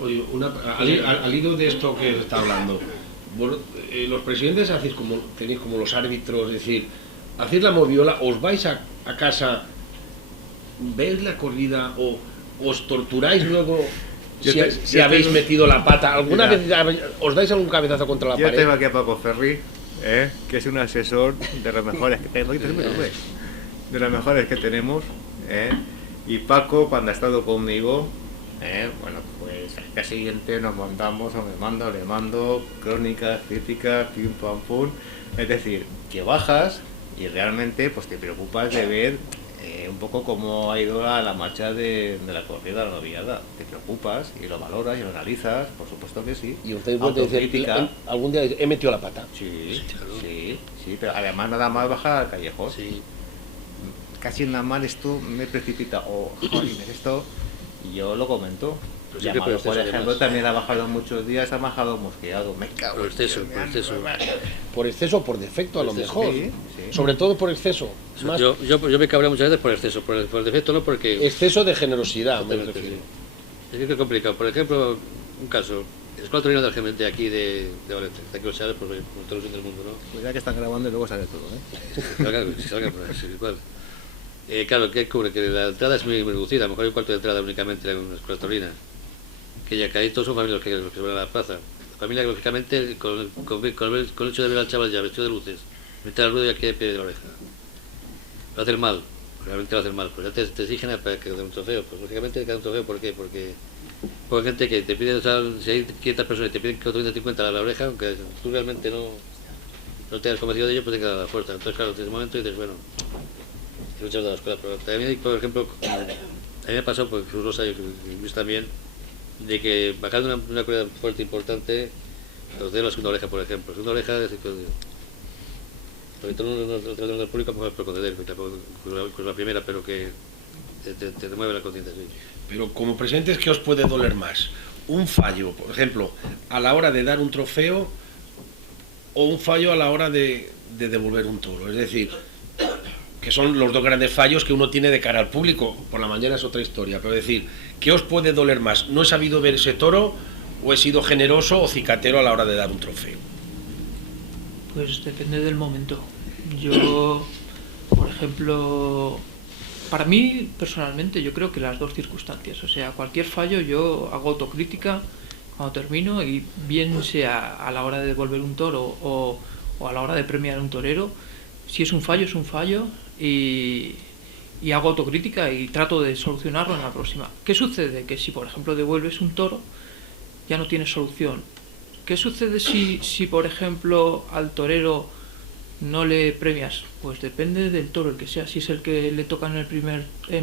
Oye, al hilo de esto que se está hablando, los presidentes tenéis como los árbitros, es decir, hacéis la moviola, os vais a casa, veis la corrida o os torturáis luego si habéis metido la pata. ¿Alguna vez os dais algún cabezazo contra la pared? Yo tengo aquí a Paco Ferri, que es un asesor de los mejores que tenemos. Y Paco, cuando ha estado conmigo, bueno, pues al día siguiente nos mandamos, o le mando crónicas, críticas, pim pam pum. Es decir, que bajas y realmente pues te preocupas de ver un poco cómo ha ido la marcha de la corrida, la noviada. Te preocupas y lo valoras y lo analizas, por supuesto que sí. Y usted puede decir, algún día he metido la pata. Sí, pero además nada más bajar al callejón. Sí. Casi nada más esto me precipita, esto, y yo lo comento. Pero Sí, Amado, por ejemplo, también ha bajado muchos días, ha bajado mosqueado. Me cago por exceso, en por exceso. Por exceso o por defecto, a lo mejor. Sí. Sobre todo por exceso. Más Yo me cabreo muchas veces por exceso, por defecto no, porque... exceso de generosidad, me Exactamente, refiero. sí. Es que es complicado. Por ejemplo, un caso, Escuela Torino del Gemente aquí de Valencia, que lo sabe por todos los del mundo, ¿no? Cuidado que están grabando y luego sale todo, Si salga por ahí, sí, igual. Claro, ¿qué cubre? Que la entrada es muy reducida, a lo mejor hay un cuarto de entrada únicamente en una escuela torina. Que ya ahí todos son familias los que se van a la plaza. La familia, lógicamente, con el hecho de ver al chaval ya vestido de luces, meter al ruido y aquí de pie de la oreja. Lo hacen mal, realmente lo hacen mal. Pues ya te exigen para que den un trofeo. Pues lógicamente que den un trofeo, ¿por qué? Porque hay gente que te pide, o sea, si hay 500 personas y te piden que otro 50 a la oreja, aunque tú realmente no te has convencido de ello, pues te queda la fuerza. Entonces, claro, desde ese momento dices, bueno, hay muchas de las cosas. Pero también, por ejemplo, a mí me ha pasado, porque Cruz Rosa y Luis también, de que bajando una cuerda fuerte importante, los de la segunda oreja, por ejemplo. Segunda oreja, es decir, porque todo no te del público, mejor por conceder, con la primera, pero que te mueve la conciencia, sí. Pero como presentes, ¿qué os puede doler más? Un fallo, por ejemplo, a la hora de dar un trofeo o un fallo a la hora de devolver un toro. Es decir, que son los dos grandes fallos que uno tiene de cara al público. Por la mañana es otra historia, pero decir, ¿qué os puede doler más? ¿No he sabido ver ese toro o he sido generoso o cicatero a la hora de dar un trofeo? Pues depende del momento. Yo, por ejemplo, para mí personalmente yo creo que las dos circunstancias, o sea, cualquier fallo yo hago autocrítica cuando termino, y bien sea a la hora de devolver un toro o a la hora de premiar a un torero, si es un fallo y hago autocrítica y trato de solucionarlo en la próxima. ¿Qué sucede? Que si por ejemplo devuelves un toro ya no tienes solución. ¿Qué sucede si por ejemplo al torero no le premias? Pues depende del toro, el que sea. Si es el que le toca en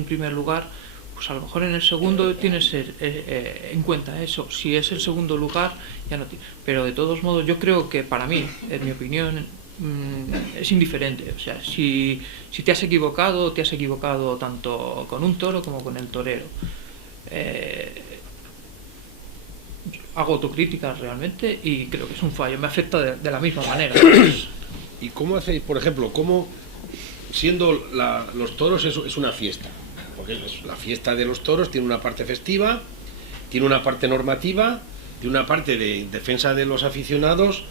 primer lugar, pues a lo mejor en el segundo tienes en cuenta eso. Si es el segundo lugar, ya no tiene. Pero de todos modos, yo creo que para mí, en mi opinión, es indiferente. O sea, si te has equivocado tanto con un toro como con el torero. Hago autocrítica realmente y creo que es un fallo. Me afecta de la misma manera. ¿Y cómo hacéis, por ejemplo, cómo, siendo los toros es una fiesta? Porque es la fiesta de los toros, tiene una parte festiva, tiene una parte normativa, tiene una parte de defensa de los aficionados.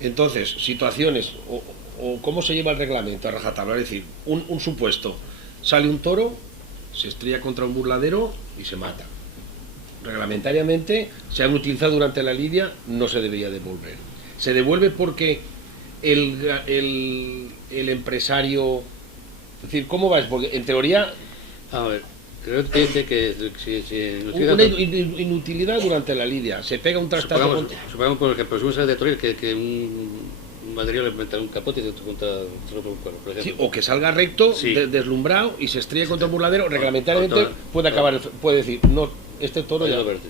Entonces, situaciones, o cómo se lleva el reglamento a rajatabla, es decir, un supuesto, sale un toro, se estrella contra un burladero y se mata. Reglamentariamente, se han utilizado durante la lidia, no se debería devolver. Se devuelve porque el empresario, es decir, ¿cómo va? Porque en teoría... A ver, creo que si una inutilidad durante la lidia, se pega un trastazo supongamos por ejemplo, si uno sale de Toril que un material le inventa un capote y se rompe un cuerno, por ejemplo. Sí, o que salga recto, sí, deslumbrado y se estrella contra un burladero, reglamentariamente puede decir, no, este toro ya... verde.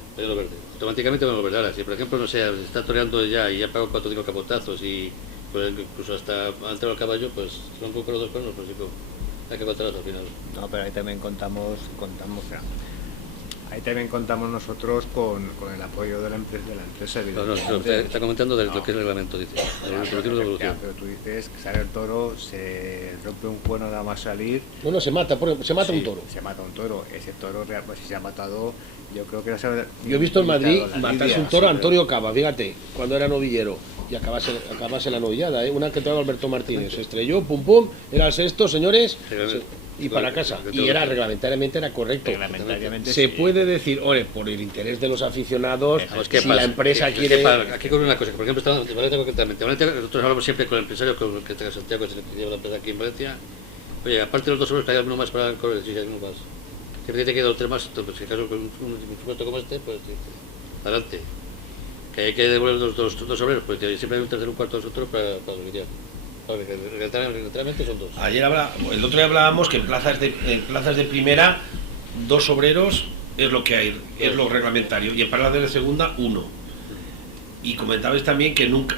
Automáticamente va a verde. Ahora, si por ejemplo, no sé, está toreando ya y ya pagado 4 o 5 capotazos y pues, incluso hasta ha entrado al caballo, pues son con los dos cuernos, pues sí, hay que contarlos al final. No, pero ahí también contamos nosotros con el apoyo de la empresa. No, está comentando de lo que es el reglamento, dice. Pero tú dices que sale el toro, se rompe un cuerno nada más salir. No, se mata Sí, un toro. Se mata un toro. Ese toro, pues si se ha matado, yo creo que no se ha... Yo he visto en Madrid matarse lidia, un toro a sí, Antonio Cava, fíjate, cuando era novillero, y acabase la novillada, una que trajo Alberto Martínez, se estrelló, pum, era el sexto, señores, y para casa. Y era reglamentariamente era correcto. Reglamentariamente Se sí. puede decir, oye, por el interés de los aficionados, Vamos, ¿qué si pasa? la empresa ¿Qué quiere... pasa? Aquí con una cosa, que por ejemplo, estamos en Valencia concretamente. Nosotros hablamos siempre con el empresario, con el que tenga Santiago, que es el que lleva la empresa aquí en Valencia. Oye, aparte de los 2 sobreros, que hay alguno más para correr, sí, hay uno más. Siempre te queda 2 o 3 más, entonces, si acaso con un supuesto como este, pues adelante. Que hay que devolver los 2 sobreros, pues siempre hay un tercer, un cuarto, 2 otros para liquidar. Reglamentariamente son 2. El otro día hablábamos que en plazas de primera 2 obreros es lo que hay, es lo reglamentario, y en plazas de segunda 1. Y comentabais también que nunca,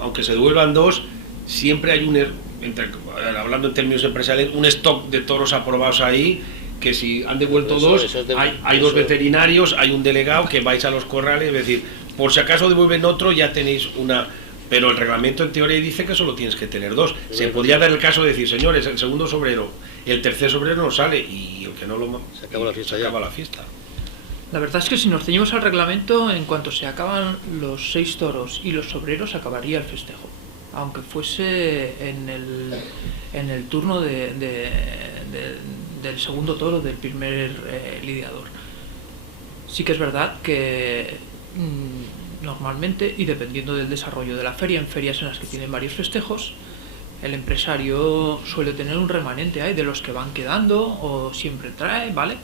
aunque se devuelvan 2, siempre hay hablando en términos empresariales, un stock de toros aprobados ahí, que si han devuelto 2, hay 2 veterinarios, hay un delegado que vais a los corrales, es decir, por si acaso devuelven otro ya tenéis una... Pero el reglamento en teoría dice que solo tienes que tener 2. Se podría dar el caso de decir, señores, el segundo sobrero, el tercer sobrero no sale, y el que no lo... Se acaba la fiesta. Se acaba la fiesta. La verdad es que si nos ceñimos al reglamento, en cuanto se acaban los 6 toros y los sobreros, acabaría el festejo. Aunque fuese en el turno del segundo toro del primer lidiador. Sí que es verdad que normalmente, y dependiendo del desarrollo de la feria, en ferias en las que tienen varios festejos, el empresario suele tener un remanente ahí de los que van quedando, o siempre trae, ¿vale?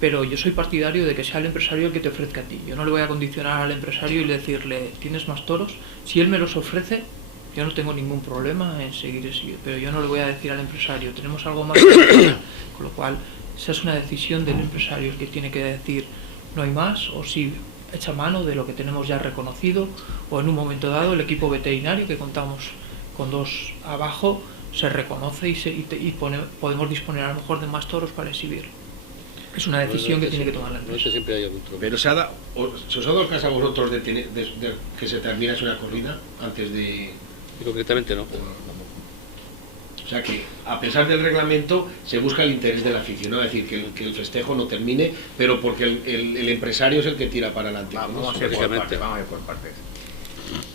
Pero yo soy partidario de que sea el empresario el que te ofrezca a ti. Yo no le voy a condicionar al empresario y decirle, ¿tienes más toros? Si él me los ofrece, yo no tengo ningún problema en seguir eso, pero yo no le voy a decir al empresario, tenemos algo más que hacer. Con lo cual, esa es una decisión del empresario, el que tiene que decir, no hay más, o si echa mano de lo que tenemos ya reconocido, o en un momento dado el equipo veterinario, que contamos con 2 abajo, se reconoce y podemos disponer a lo mejor de más toros para exhibir. Es una decisión que tiene que tomar la empresa. Siempre hay algún truco. Pero ¿se os ha dado el caso a vosotros de que se terminase una corrida antes de...? Y concretamente no. O sea que, a pesar del reglamento, se busca el interés del aficionado, es decir, que el festejo no termine, pero porque el empresario es el que tira para adelante. Vamos a ir por partes.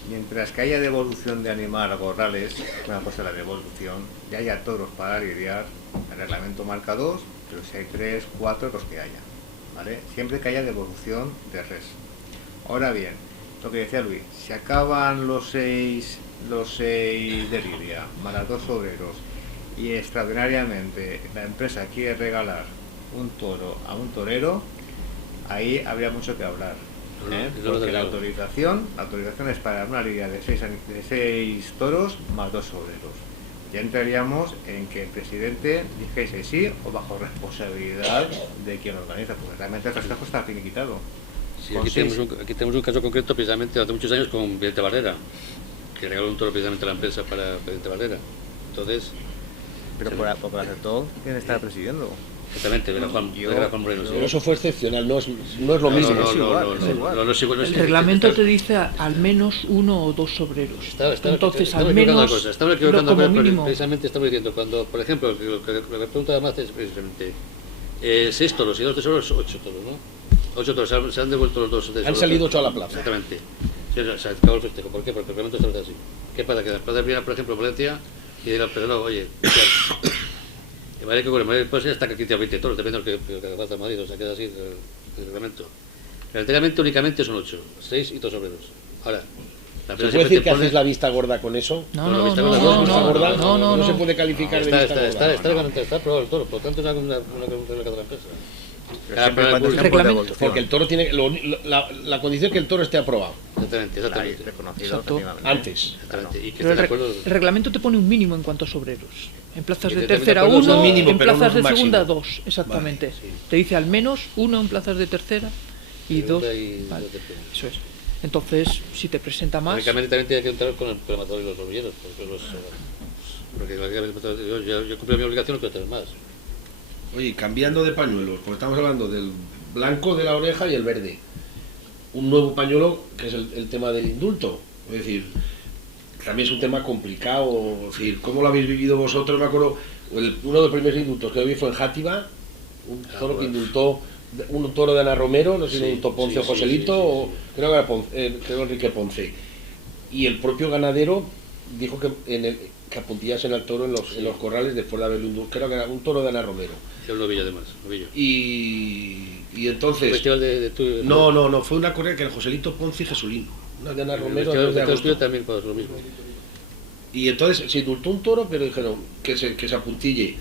Mientras que haya devolución de animal a corrales, una cosa es la devolución, y haya toros para lidiar, el reglamento marca 2, pero si hay 3, 4, los que haya, ¿vale? Siempre que haya devolución de res. Ahora bien, lo que decía Luis, si acaban los 6 de lidia, más los 2 obreros, y extraordinariamente la empresa quiere regalar un toro a un torero, ahí habría mucho que hablar. Porque la autorización es para una lidia de 6 toros más 2 obreros. Ya entraríamos en que el presidente dijese sí o bajo responsabilidad de quien organiza, porque realmente el festejo está finiquitado. Sí, aquí tenemos un caso concreto precisamente hace muchos años con Vicente Barrera, que regaló un toro precisamente a la empresa para Vicente Barrera. Entonces... Pero por aceptó, ¿quién está presidiendo? Exactamente, era Juan Moreno. Pero eso fue excepcional, no es lo mismo. No es igual. El reglamento te dice al menos 1 o 2 sobreros. Entonces, al menos, como mínimo... Precisamente estamos diciendo, cuando, por ejemplo, lo que pregunta además es precisamente 6 toros y 2 tesoros, 8 toros, ¿no? 8 toros, se han devuelto los 2 tesoros. Han salido 8 a la plaza. Exactamente. Se acabó el festejo. ¿Por qué? Porque el reglamento está así. ¿Qué pasa? Que en la plaza de primera, por ejemplo, Valencia, y dirá, pero no, oye, vale que con el Madrid puede ser hasta que 15 o 20 toros, depende de lo que haga falta Madrid, o sea, queda así el reglamento. Relativamente únicamente son 8, 6 y 2 obreros. Ahora, ¿se puede decir que hacéis la vista gorda con eso? No se puede calificar de vista gorda. Está aprobado el toro, por lo tanto es una cosa de la empresa. Porque el toro tiene... La condición es que el toro esté aprobado. Exactamente. Reconocido Antes. Exactamente. Y que Pero esté de acuerdo. el reglamento te pone un mínimo en cuanto a sobreros. En plazas Y de que también tercera de acuerdo, 1, mínimo, en pero plazas no de máximo. segunda 2, exactamente. Vale, sí. Te dice al menos 1 en plazas de tercera y 2. Vale. Eso es. Entonces, si te presenta más... Lógicamente también tiene que entrar con el prematador y los novilleros, porque lógicamente yo cumplo mi obligación, no quiero tener más. Oye, cambiando de pañuelos, porque estamos hablando del blanco de la oreja y el verde. Un nuevo pañuelo que es el tema del indulto. Es decir, también es un tema complicado. Es decir, ¿cómo lo habéis vivido vosotros? Me acuerdo, uno de los primeros indultos que vi fue en Játiva, un toro que indultó, un toro de Ana Romero, no sé si lo indultó Ponce o Joselito, o creo que era creo Enrique Ponce. Y el propio ganadero dijo que que apuntillasen al toro en los corrales después de haberlo indultado. Creo que era un toro de Ana Romero. Era un novillo además, novillo. Y entonces... ¿Festival de No, fue una corrida que era Joselito Ponce y Jesulín. Una de Ana Romero. El festival también pues lo mismo. Y entonces se indultó un toro, pero dijeron que se apuntille.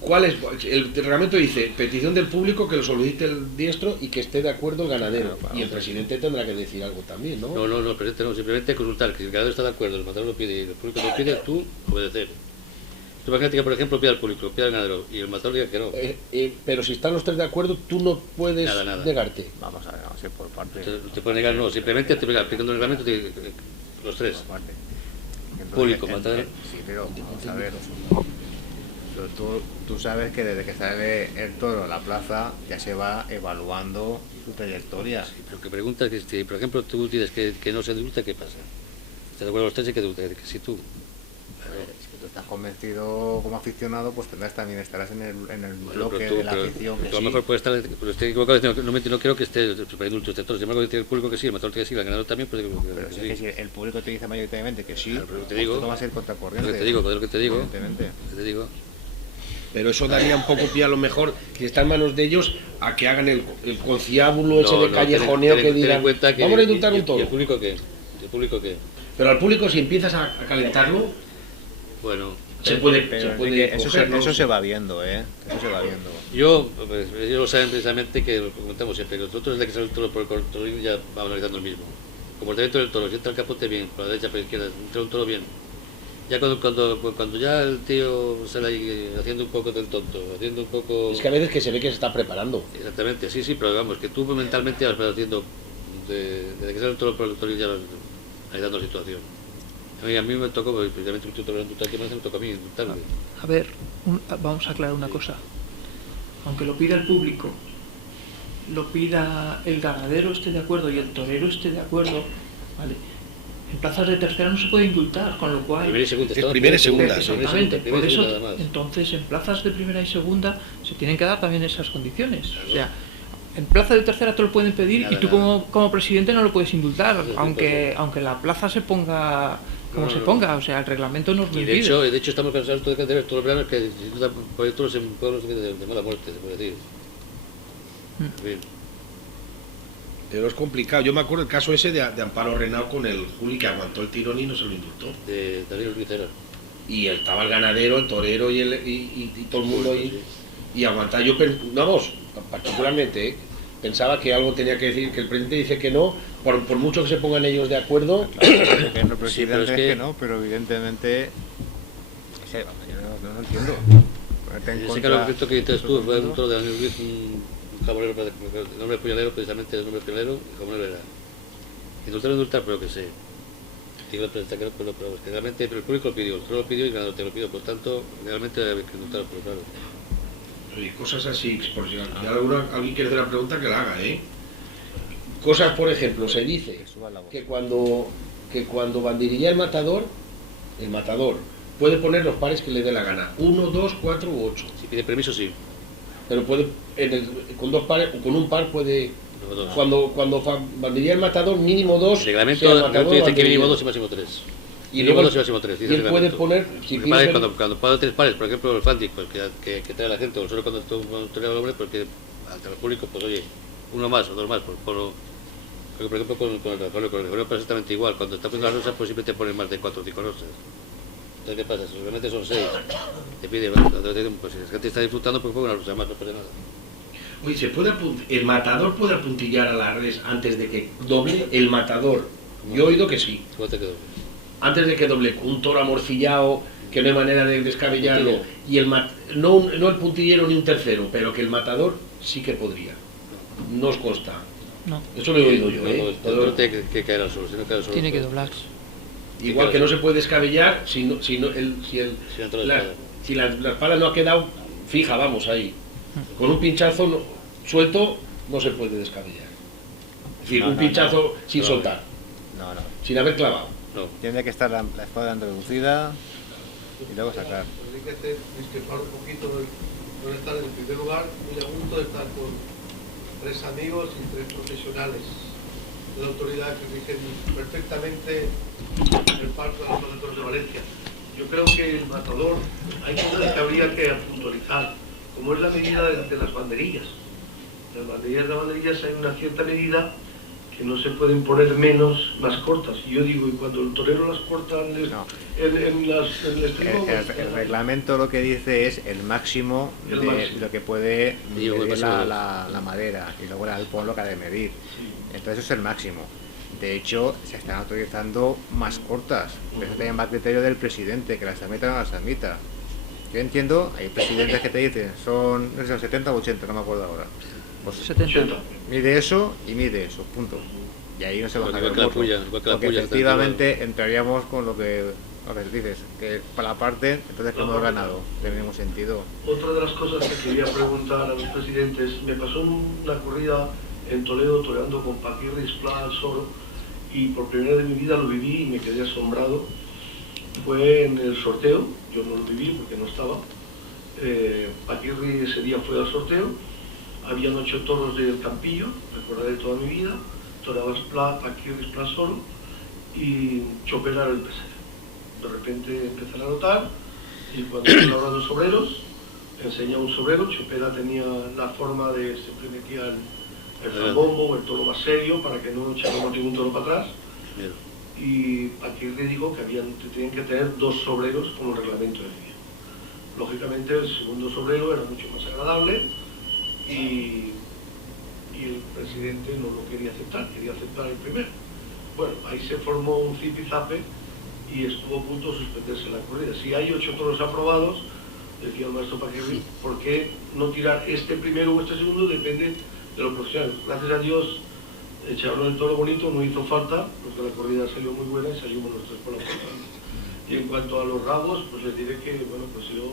¿Cuál es? El reglamento dice, petición del público que lo solicite el diestro y que esté de acuerdo el ganadero. Y el presidente tendrá que decir algo también, ¿no? No, el presidente no, simplemente consultar, que si el ganadero está de acuerdo, el matador lo pide y el público lo pide, tú obedecer. Tú imagínate que, por ejemplo, pida al público, pida al ganadero y el matador diga que no. Pero si están los tres de acuerdo, tú no puedes nada. negarte. Vamos a ir por partes. Te puede negar, no, simplemente aplicando el reglamento, los tres. Entonces, Público, matador. Sí, pero vamos a ver. Tú sabes que desde que sale el toro a la plaza ya se va evaluando su trayectoria. Sí, pero que preguntas que si, por ejemplo, tú dices que no se indulta, ¿qué pasa? ¿Estás de acuerdo los tres y que si tú? Si tú estás convencido como aficionado, pues estarás en el bloque tú, de la afición. Tú a lo mejor puede estar, pero estoy equivocado, no creo que esté para indulto este toro. Sin embargo, dice el público que sí, el matador que sí, el ganador también, pues pero si es que si el público te dice mayoritariamente que sí, te digo, tú no vas a ir contracorriente. Lo que te digo. Pero eso daría un poco pie a lo mejor, que está en manos de ellos, a que hagan el conciliábulo ese de callejoneo que digan, vamos a indultar un toro. ¿Y el público qué? Pero al público, si empiezas a calentarlo, bueno, eso se va viendo, eso se va viendo. Ellos lo saben precisamente, que lo comentamos siempre, que nosotros desde que sale el toro por el cortolín ya vamos analizando el mismo. Comportamiento del toro, si entra el capote bien, por la derecha, por la izquierda, entra un toro bien. Ya cuando ya el tío sale ahí haciendo un poco del tonto, haciendo un poco... Es que a veces que se ve que se está preparando. Exactamente, sí, pero vamos, que tú mentalmente vas haciendo, desde que sale el toro por el cortolín ya vas analizando la situación. A mí me tocó, precisamente un tutor que me tocó a mí indultarme. A ver, vamos a aclarar una cosa. Aunque lo pida el público, lo pida el ganadero esté de acuerdo y el torero esté de acuerdo, ¿vale? En plazas de tercera no se puede indultar, con lo cual... Primera y segunda. Exactamente, por eso, entonces en plazas de primera y segunda se tienen que dar también esas condiciones. O sea, en plaza de tercera te lo pueden pedir y tú como presidente no lo puedes indultar, aunque la plaza se ponga como se ponga, o sea, el reglamento nos lo impide. De hecho estamos cansados de tener todos los veranos que se indultan proyectos en pueblos de mala muerte, se puede decir. Pero es complicado. Yo me acuerdo el caso ese de Amparo Renao con el Juli, que aguantó el tirón y no se lo indultó. De Darío Ricera. Y estaba el ganadero, el torero y todo el mundo y aguantar. Yo, vamos, particularmente, pensaba que algo tenía que decir, que el presidente dice que no, por mucho que se pongan ellos de acuerdo. Claro, que el presidente es que no, pero evidentemente... Yo no entiendo. Ese que dices tú fue un toro de Daniel Ruiz, un jamonero, el nombre puñalero, precisamente el nombre puñalero, y jamonero era. Indultar, pero que sé. Digo la prensa que pero es que realmente el público lo pidió, el toro lo pidió y el ganador te lo pidió, por tanto, realmente debe que indultar, pero claro. Y cosas así, por si alguien quiere hacer la pregunta, que la haga, Cosas, por ejemplo, se dice que cuando banderilla el matador puede poner los pares que le dé la gana, 1, 2, 4 u 8. Si pide permiso, sí. Pero puede, con dos pares, con un par puede... No. Cuando banderilla el matador, mínimo 2. El reglamento dice que mínimo 2 y máximo 3. Y luego 2 y máximo 3. Y él puede poner... Cuando paga 3 pares, por ejemplo, el Fantic, pues, que trae la gente, o solo cuando trae el hombre, porque ante el público, pues oye, uno más o dos más, por ejemplo, con el Rejo pasa exactamente igual. Cuando está poniendo las rosas, pues siempre te ponen más de 4 o 5 rosas. Entonces, ¿qué pasa? Si realmente son 6, te pide, pues si la gente está disfrutando, pues pongo una rosa más, no pasa nada. Oye, ¿el matador puede apuntillar a la res antes de que doble? El matador. Yo he oído que sí. ¿Cómo te quedó? Antes de que doble, un toro amorcillado, que no hay manera de descabellarlo, y no el puntillero ni un tercero, pero que el matador sí que podría. No os consta. No. Eso lo he oído yo, No tiene que caer al suelo, si no cae al suelo. Tiene que doblar. Igual que no se puede descabellar si la espada no ha quedado fija, vamos, ahí. Con un pinchazo suelto no se puede descabellar. Es decir, un pinchazo sin soltar. No. Sin haber clavado. No. Tiene que estar la espada introducida y luego sacar. Hay que discrepar un poquito, no estar en primer lugar, muy a gusto de estar con 3 amigos y 3 profesionales de la autoridad que rigen perfectamente el parto de los toros de Valencia. yo creo que el matador, hay cosas que habría que puntualizar, como es la medida de las banderillas. Las banderillas hay una cierta medida que no se pueden poner menos más cortas. Y yo digo, y cuando el torero las corta en el estribo... El reglamento lo que dice es el máximo de lo que puede medir la madera, y luego el polo que ha de medir. Entonces eso es el máximo. De hecho, se están autorizando más cortas. Eso también va a criterio del presidente, que las admita o no las admita. Yo entiendo, hay presidentes que te dicen, son, no sé, 70 o 80, no me acuerdo ahora. Pues 70. Mide eso y mide eso, punto. Y ahí no se baja el voto. Porque efectivamente entraríamos con lo que dices, que para la parte, entonces que hemos ganado, tiene ningún sentido. Otra de las cosas que quería preguntar a los presidentes, me pasó en una corrida en Toledo toreando con Paquirri, Esplá, Soro, y por primera vez en mi vida lo viví y me quedé asombrado. Fue en el sorteo, yo no lo viví porque no estaba. Paquirri ese día fue al sorteo, habían 8 toros del Campillo, recordaré toda mi vida, toreaba Esplá, Paquirri, Esplá, Soro, y Chopera era el pesero. De repente empecé a notar, y cuando estoy hablando de sobreros, enseñaba un sobrero, Chopera tenía la forma de, siempre metía el zambombo, el toro más serio, para que no echáramos ningún toro para atrás. Y aquí le digo que tenían que tener 2 sobreros como el reglamento decía. Lógicamente el segundo sobrero era mucho más agradable y el presidente no lo quería aceptar el primero. Bueno, ahí se formó un zipizape y estuvo a punto de suspenderse la corrida. Si hay 8 toros aprobados, decía el maestro Paquirri, ¿por qué no tirar este primero o este segundo? Depende de los profesionales. Gracias a Dios echaron el toro bonito, no hizo falta, porque la corrida salió muy buena y salimos los 3 por la puerta. Y en cuanto a los rabos, pues les diré que, bueno, pues yo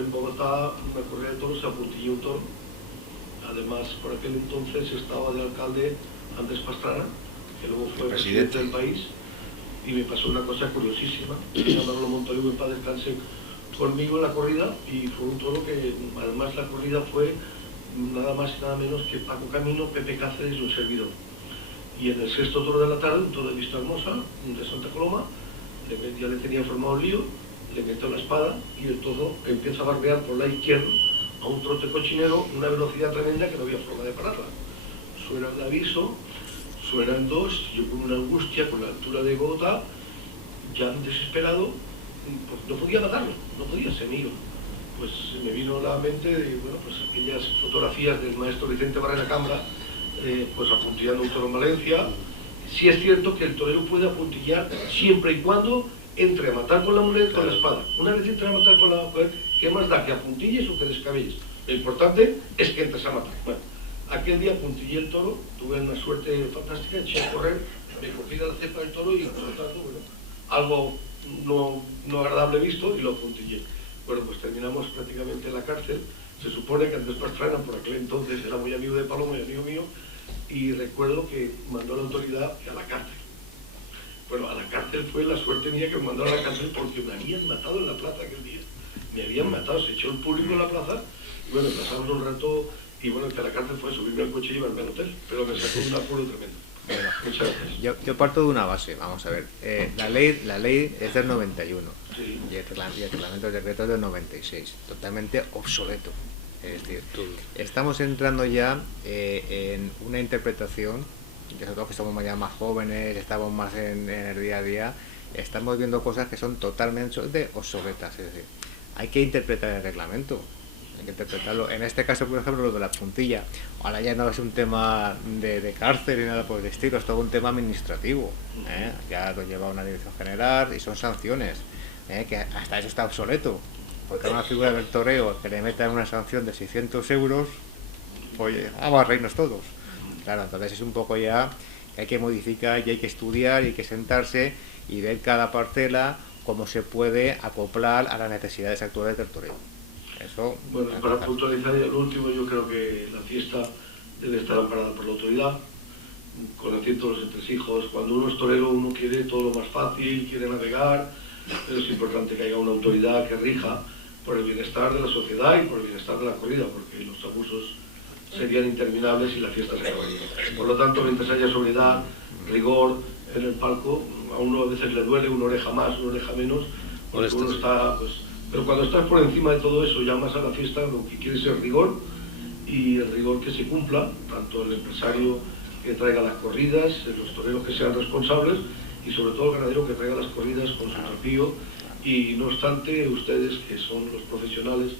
en Bogotá, una corrida de toros, se apuntilló un toro. Además, por aquel entonces estaba de alcalde Andrés Pastrana, que luego fue presidente del país, y me pasó una cosa curiosísima. Manolo Montolivo en paz descanse conmigo en la corrida, y fue un toro que, además, la corrida fue nada más y nada menos que Paco Camino, Pepe Cáceres y un servidor. Y en el 6.º toro de la tarde, un toro de Vista Hermosa, de Santa Coloma, ya le tenía formado el lío, le metió la espada y el toro empieza a barbear por la izquierda a un trote cochinero, una velocidad tremenda que no había forma de pararla. Suena el aviso, suenan 2, yo con una angustia, con la altura de Bogotá, ya desesperado, pues no podía matarlo, no podía, se me iba. Pues me vino a la mente de, bueno, pues aquellas fotografías del maestro Vicente Barrera Cambra, pues apuntillando un toro en Valencia. Sí es cierto que el torero puede apuntillar siempre y cuando entre a matar con la muleta, con la espada. Una vez entre a matar con la... ¿Qué más da? ¿Que apuntilles o que descabelles? Lo importante es que entres a matar. Bueno, aquel día apuntillé el toro, tuve una suerte fantástica, eché a correr, me cogí de la cepa del toro y, por lo tanto, bueno, algo no agradable visto y lo apuntillé. Bueno, pues terminamos prácticamente en la cárcel. Se supone que Andrés Pastrana, por aquel entonces, era muy amigo de Paloma y amigo mío, y recuerdo que mandó a la autoridad a la cárcel. Bueno, a la cárcel fue la suerte mía que me mandaron a la cárcel porque me habían matado en la plaza aquel día. Me habían matado, se echó el público en la plaza, y bueno, pasamos un rato, y bueno, que a la cárcel fue subirme al coche y llevarme al hotel, pero me sacó un apuro tremendo. Bueno, muchas gracias. Yo parto de una base, vamos a ver. La ley es del 91 Sí. y el reglamento del decreto es del 96, totalmente obsoleto. Es decir, estamos entrando ya en una interpretación, nosotros que somos ya más jóvenes, estamos más en el día a día, estamos viendo cosas que son totalmente obsoletas. Es decir, hay que interpretar el reglamento. Hay que interpretarlo. En este caso, por ejemplo, lo de la puntilla, ahora ya no es un tema de cárcel ni nada por el estilo, es todo un tema administrativo. Ya lo lleva una dirección general y son sanciones, que hasta eso está obsoleto. Porque a una figura del toreo que le metan una sanción de 600 euros, oye, vamos a reírnos todos. Claro, entonces es un poco ya que hay que modificar y hay que estudiar y hay que sentarse y ver cada parcela cómo se puede acoplar a las necesidades actuales del toreo. Eso, bueno, para puntualizar ya lo último, yo creo que la fiesta debe estar amparada por la autoridad, conociendo los entresijos. Cuando uno es torero, uno quiere todo lo más fácil, quiere navegar, pero es importante que haya una autoridad que rija por el bienestar de la sociedad y por el bienestar de la corrida, porque los abusos serían interminables y la fiesta se acabaría. Por lo tanto, mientras haya sobriedad, rigor en el palco, a uno a veces le duele, una oreja más, una oreja menos, porque uno está, pues, pero cuando estás por encima de todo eso, llamas a la fiesta, lo que quieres es rigor, y el rigor que se cumpla, tanto el empresario que traiga las corridas, los toreros que sean responsables, y sobre todo el ganadero que traiga las corridas con su trapío. Y no obstante, ustedes, que son los profesionales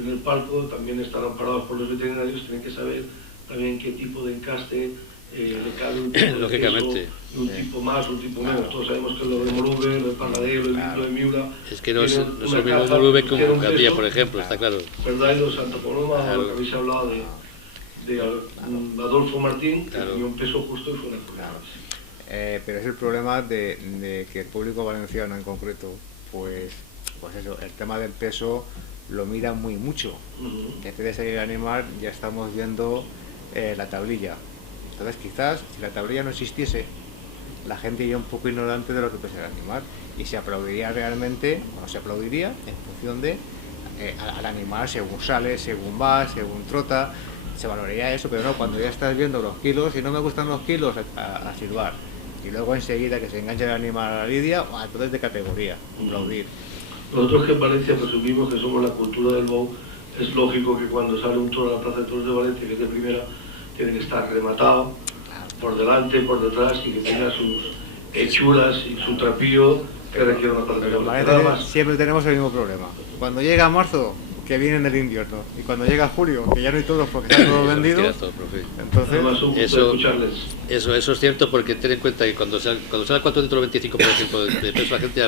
en el palco, también están amparados por los veterinarios, tienen que saber también qué tipo de encaste le cabe un tipo de lógicamente, peso, un tipo más, un tipo menos. Todos sabemos que lo de Molube, lo de Panadero, el litro de Miura... Es que no es lo mismo Molube que un Gandía, por ejemplo, está claro. ¿Verdad? Y los Santa Coloma, claro. Lo que habéis hablado de Adolfo Martín, que claro. tenía un peso justo y fue una corrida. Pero es el problema de que el público valenciano en concreto, pues eso, el tema del peso lo mira muy mucho. Antes de salir el animal ya estamos viendo la tablilla. Entonces quizás si la tablilla no existiese, la gente iría un poco ignorante de lo que pesa el animal y se aplaudiría realmente, o no se aplaudiría en función de al animal según sale, según va, según trota, se valoraría eso, pero no, cuando ya estás viendo los kilos, si no me gustan los kilos, a silbar. Y luego enseguida que se engancha el animal a la lidia, entonces de categoría, aplaudir. Nosotros que en Valencia presumimos que somos la cultura del bow, es lógico que cuando sale un toro a la Plaza de Toros de Valencia, que es de primera, tiene que estar rematado por delante, por detrás, y que tenga sus hechuras y su trapillo que requiere una Plaza de Pero Toros. Nada más. Siempre tenemos el mismo problema. Cuando llega marzo, que viene en el invierno, y cuando llega julio, que ya no hay toros porque están todos vendidos, entonces... Además, un gusto escucharles. Eso es cierto, porque ten en cuenta que cuando sale 425, por ejemplo, de peso, la gente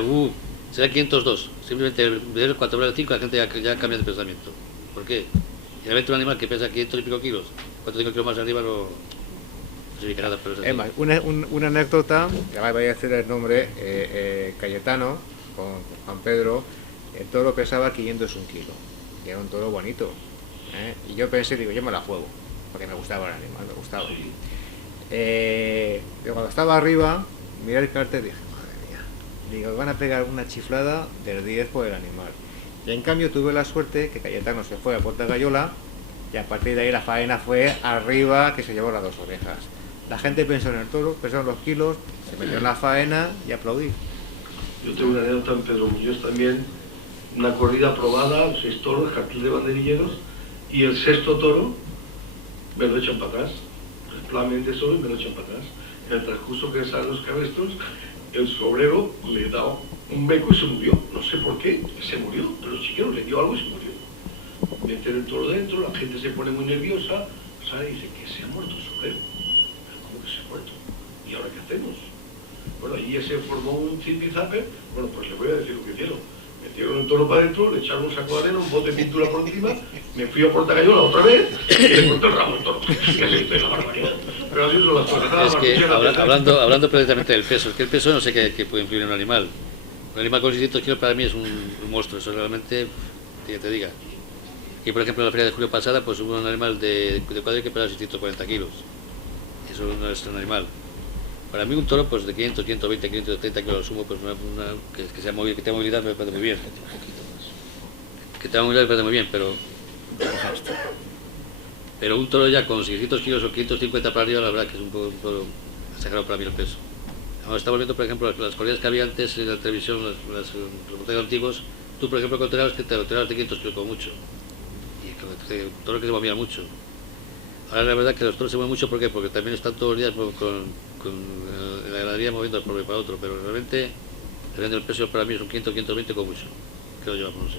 será 502. Simplemente ver el 4,5 la gente ya cambia de pensamiento. ¿Por qué? Y realmente un animal que pesa 500 y pico kilos, 4 kilos más arriba no significa nada. Pero es más, una anécdota, que ahora voy a decir el nombre, Cayetano, con Juan Pedro, el toro pesaba 501 kilos, que era un toro bonito. Y yo pensé, digo, yo me la juego, porque me gustaba el animal, me gustaba. Pero cuando estaba arriba, miré el cartel y dije, madre mía, digo, van a pegar una chiflada del 10 por el animal. Y en cambio tuve la suerte que Cayetano se fue a Puerta Gallola y a partir de ahí la faena fue arriba, que se llevó las 2 orejas. La gente pensó en el toro, pensaron los kilos, se metió en la faena y aplaudí. Yo tengo una anécdota en Pedro Muñoz también, una corrida probada, 6 toros, cartel de banderilleros, y el 6.º toro me lo echan para atrás, claramente solo, y me lo echan para atrás. En el transcurso que salen los cabestos, el sobrero le da un beco y se murió. No sé por qué, se murió, pero el chiquero le dio algo y se murió. Meten el toro dentro, la gente se pone muy nerviosa, sale y dice que se ha muerto el sobrero. ¿Cómo que se ha muerto? ¿Y ahora qué hacemos? Bueno, allí se formó un zipizape. Bueno, pues les voy a decir lo que hicieron. Metieron el toro para adentro, le echaron un saco de arena, un bote de pintura por encima, me fui a Puerta Gallola otra vez y le corté el rabo al toro. Que se hizo la barbaridad. Pero así son las cosas. Es que hablando precisamente del peso, es que el peso no sé qué puede influir en un animal. Un animal con 600 kilos para mí es un monstruo, eso realmente, que te diga. Y por ejemplo en la feria de julio pasada pues hubo un animal de cuadrilla que pesaba 640 kilos. Eso no es un animal. Para mí un toro pues de 500, 120, 530 kilos sumo, pues que sea móvil, que tenga movilidad me parece muy bien. Que tenga movilidad me parece muy bien, pero un toro ya con 600 kilos o 550 para arriba, la verdad que es un poco exagerado para mí el peso. Ahora estamos viendo, por ejemplo, las corridas que había antes en la televisión, los reportajes antiguos. Tú, por ejemplo, considerabas que te de 500 kilos como mucho. Y un toro que se movía mucho. Ahora la verdad que los toros se mueven mucho, ¿por qué? Porque también están todos los días con la ganadería moviendo por para otro, pero realmente el peso para mí es un 500, 120 como mucho. Creo yo, no sé.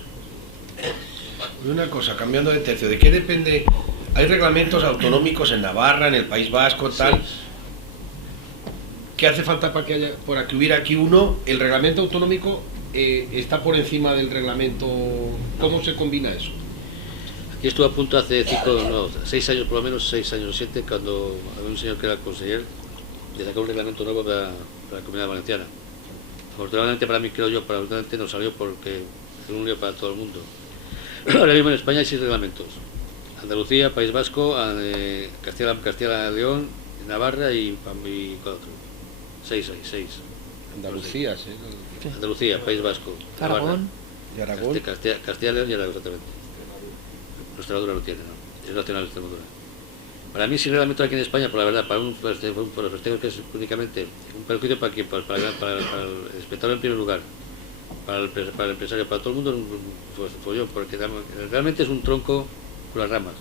Una cosa, cambiando de tercio, ¿de qué depende? Hay reglamentos autonómicos en Navarra, en el País Vasco, tal. Sí. ¿Qué hace falta para que hubiera aquí uno? El reglamento autonómico está por encima del reglamento. ¿Cómo se combina eso? Aquí estuve a punto hace 6 años, por lo menos 6 años o 7, cuando había un señor que era conseller de sacar un reglamento nuevo para la Comunidad Valenciana. Afortunadamente para mí, creo yo, afortunadamente no salió porque es un lío para todo el mundo. Ahora mismo en España hay 6 reglamentos. Andalucía, País Vasco, Castilla y León, Navarra y ¿cuál otro? 6. Andalucía, sí. Andalucía, País Vasco, Aragón. Y Aragón. Castilla y León y Aragón, exactamente. Extremadura no tiene, ¿no? Es nacional Extremadura. Para mí, sin reglamento aquí en España, por la verdad, para los festejos que es únicamente un perjuicio para el espectador en primer lugar. para el empresario, para todo el mundo es un follón, porque realmente es un tronco con las ramas.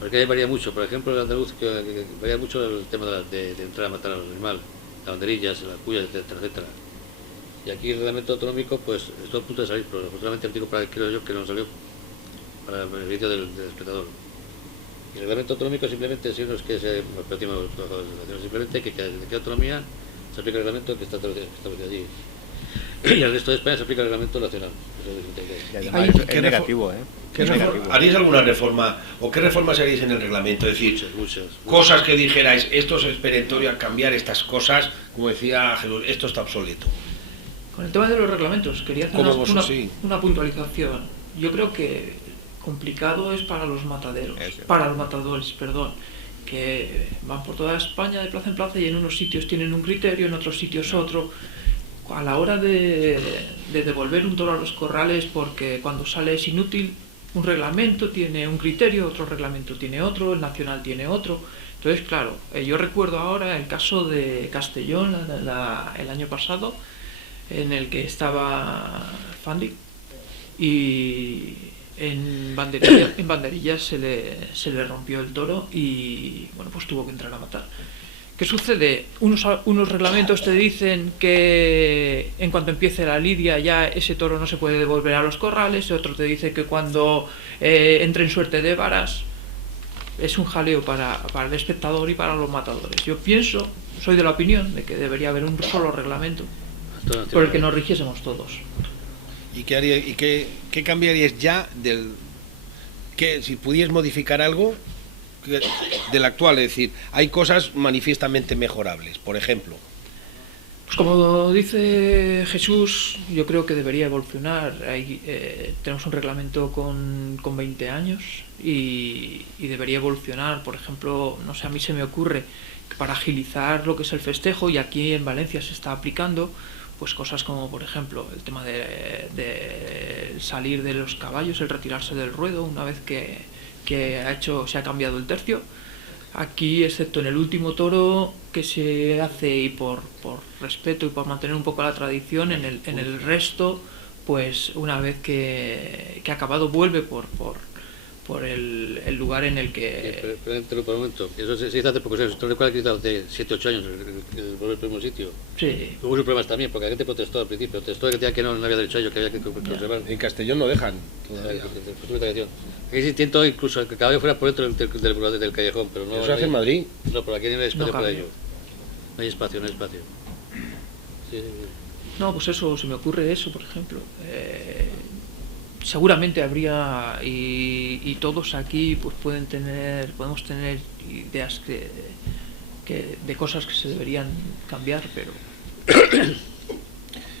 Porque ahí varía mucho, por ejemplo, en andaluz que varía mucho el tema de entrar a matar a los animales, las banderillas, las pullas, etcétera, etcétera. Y aquí el reglamento autonómico, pues, está a punto de salir, pero afortunadamente el artículo creo yo que no salió para el beneficio del espectador. Y el reglamento autonómico simplemente, si no es que se repetimos los trabajadores de la nación, simplemente que de qué autonomía se aplica el reglamento que está establecido allí. Y al resto de España se aplica el reglamento nacional. Y además es negativo, ¿eh? ¿Haríais alguna reforma o qué reformas haríais en el reglamento? Es decir, Muchas. cosas que dijerais, esto es perentorio a cambiar estas cosas, como decía Jesús, esto está obsoleto. Con el tema de los reglamentos, quería hacer ¿Cómo vos sí? una puntualización. Yo creo que complicado es para los mataderos, Eso. para los matadores, perdón, que van por toda España de plaza en plaza y en unos sitios tienen un criterio, en otros sitios otro. A la hora de devolver un toro a los corrales, porque cuando sale es inútil, un reglamento tiene un criterio, otro reglamento tiene otro, el nacional tiene otro. Entonces, claro, yo recuerdo ahora el caso de Castellón el año pasado, en el que estaba Fandi, y en banderillas se le rompió el toro y bueno, pues tuvo que entrar a matar. ¿Qué sucede? Unos reglamentos te dicen que en cuanto empiece la lidia ya ese toro no se puede devolver a los corrales, otro te dice que cuando entre en suerte de varas. Es un jaleo para el espectador y para los matadores. Yo pienso, soy de la opinión de que debería haber un solo reglamento por el que nos rigiésemos todos. ¿Y qué haría, y qué cambiaríais ya si pudierais modificar algo del actual? Es decir, hay cosas manifiestamente mejorables, por ejemplo. Pues como dice Jesús, yo creo que debería evolucionar. Tenemos un reglamento con 20 años y debería evolucionar. Por ejemplo, no sé, a mí se me ocurre que para agilizar lo que es el festejo, y aquí en Valencia se está aplicando, pues cosas como, por ejemplo, el tema de salir de los caballos, el retirarse del ruedo una vez que se ha cambiado el tercio. Aquí, excepto en el último toro que se hace, y por respeto y por mantener un poco la tradición, en el resto, pues una vez que ha acabado vuelve por el lugar en el que... Pero interrumpa un momento, eso se hizo hace pocos años. ¿Tú recuerdas que hizo hace 7-8 años el volver al mismo sitio? Sí. Hubo sus problemas también, porque la gente protestó al principio, protestó que decía que no había derecho a ello, que había que conservar. En Castellón no dejan. Aquí se intentó incluso que el caballo fuera por dentro del callejón, pero no... ¿Eso se hace en Madrid? No, pero aquí no hay espacio No para cabe. ello. No hay espacio. Sí. No, pues eso, se me ocurre eso, por ejemplo. Seguramente habría, y todos aquí pues podemos tener ideas de cosas que se deberían cambiar, pero...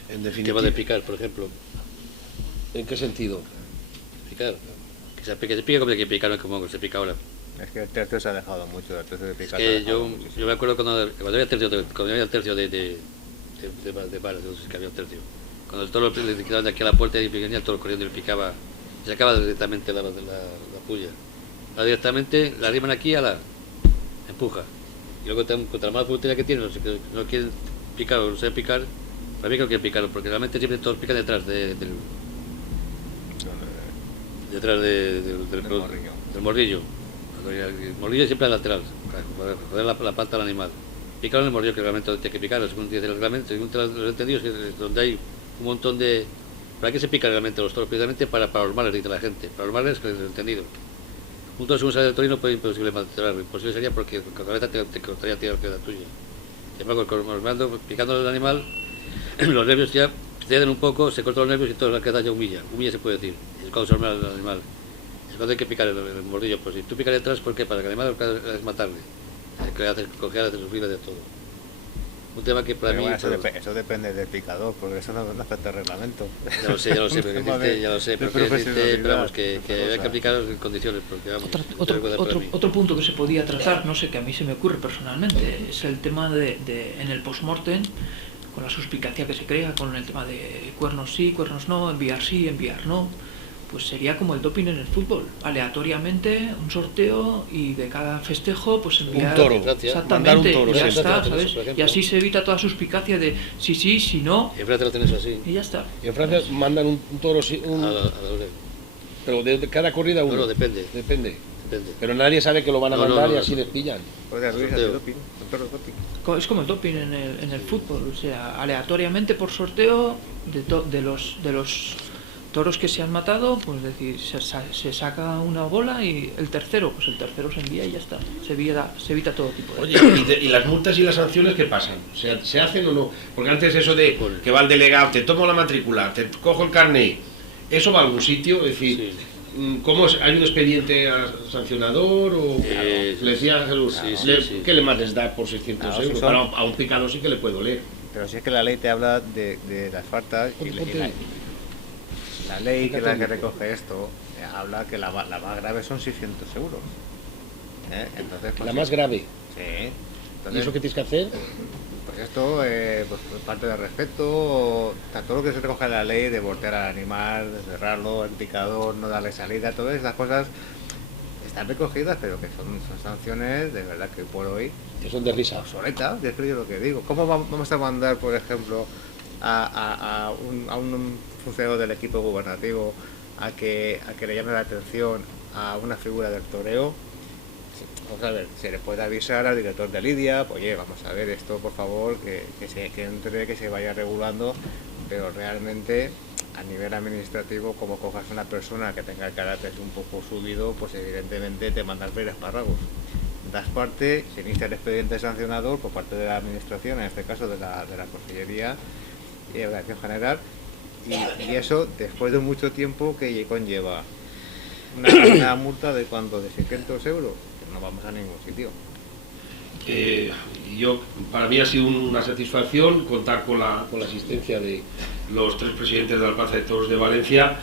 En El definitiva. tema de picar, por ejemplo. ¿En qué sentido? Picar. Que se pica como hay que picar, no es como se pica ahora. Es que el tercio se ha dejado mucho, el tercio de Es picar. que yo me acuerdo cuando había el tercio de balas, no sé si había un tercio. Cuando el toro le quitaban de aquí a la puerta y venía el toro corriendo y le picaba, y sacaba directamente la puya. Ahora directamente la arriman aquí a la empuja. Y luego contra la mala puntería que tiene, no quieren picar o no saben picar, para mí creo que picaron, porque realmente siempre todos pican detrás del morrillo. El morrillo siempre es lateral, para joder la pata al animal. Picaron el morrillo, que realmente tiene que picar, según dice el reglamento, según los entendidos, donde hay un montón de... ¿Para qué se pican realmente los toros? Precisamente para los males, dice la gente. Para los males, que es el entendido. Un toro según sale del torino puede imposible matarlo. Imposible sería porque con la cabeza te cortaría la tuya. Sin embargo, picando al animal, los nervios ya ceden un poco, se cortan los nervios y toda la cabeza ya humilla. Humilla se puede decir. Es cuando se hormona el animal. Es cuando hay que picar el mordillo. Pues si tú picas detrás, ¿por qué? Para que el animal es matarle. Que le haces coger, haces sufrir de todo. Un tema que para mí... Bueno, eso depende del picador, porque eso no afecta al reglamento. Ya lo sé, pero vamos, que hay que aplicar en condiciones, porque vamos... Otro punto que se podía tratar, no sé, que a mí se me ocurre personalmente, es el tema en el post-mortem, con la suspicacia que se crea, con el tema de cuernos sí, cuernos no, enviar sí, enviar no. pues sería como el doping en el fútbol, aleatoriamente un sorteo y de cada festejo pues enviar Un toro, exactamente, mandar un toro, y ya sí, está, por ¿sabes? ejemplo. Y así se evita toda suspicacia de sí, si no, En Francia lo tenés así. y ya está. Y en Francia mandan un toro, pero de cada corrida uno. No, depende. Depende. Depende. Pero nadie sabe que lo van a No, mandar no, y no, así no. les pillan. Puede haber Sorteo. doping, un toro de doping. Es como el doping en el fútbol, o sea, aleatoriamente por sorteo de los toros que se han matado, pues decir, se saca una bola y el tercero se envía y ya está, se evita todo tipo de... Oye, ¿y las multas y las sanciones qué pasan? ¿Se hacen o no? Porque antes eso de que va el delegado, te tomo la matrícula, te cojo el carnet, ¿eso va a algún sitio? Es decir, Sí. ¿cómo es? ¿Hay un expediente sancionador? O, le decía a Jesús, sí. ¿qué le más les da por 600 Claro, euros? si son- A un picado sí que le puede doler. Pero si es que la ley te habla de las faltas y la ley que la que recoge esto habla que la más grave son 600 euros. Entonces, pues, La más grave. Sí. ¿Y Entonces, eso qué tienes que hacer? pues esto, pues parte del respeto, o sea, todo lo que se recoge en la ley de voltear al animal, de cerrarlo, el picador, no darle salida, todas esas cosas están recogidas, pero que son sanciones de verdad que por hoy Que son de risa. obsoletas, es lo que digo. ¿Cómo vamos a mandar, por ejemplo, a un funcionario del equipo gubernativo a que le llame la atención a una figura del toreo? Vamos a ver, se le puede avisar al director de Lidia, pues, oye, vamos a ver esto, por favor, que entre, que se vaya regulando, pero realmente a nivel administrativo, como cojas una persona que tenga el carácter un poco subido, pues evidentemente te mandas ver espárragos. Das parte, se inicia el expediente sancionador por parte de la administración, en este caso de la Consellería y de Organización General, y eso después de mucho tiempo que conlleva una multa de ¿cuánto? De 600 euros, que no vamos a ningún sitio. Para mí ha sido una satisfacción contar con la asistencia de los 3 presidentes de la Plaza de Toros de Valencia.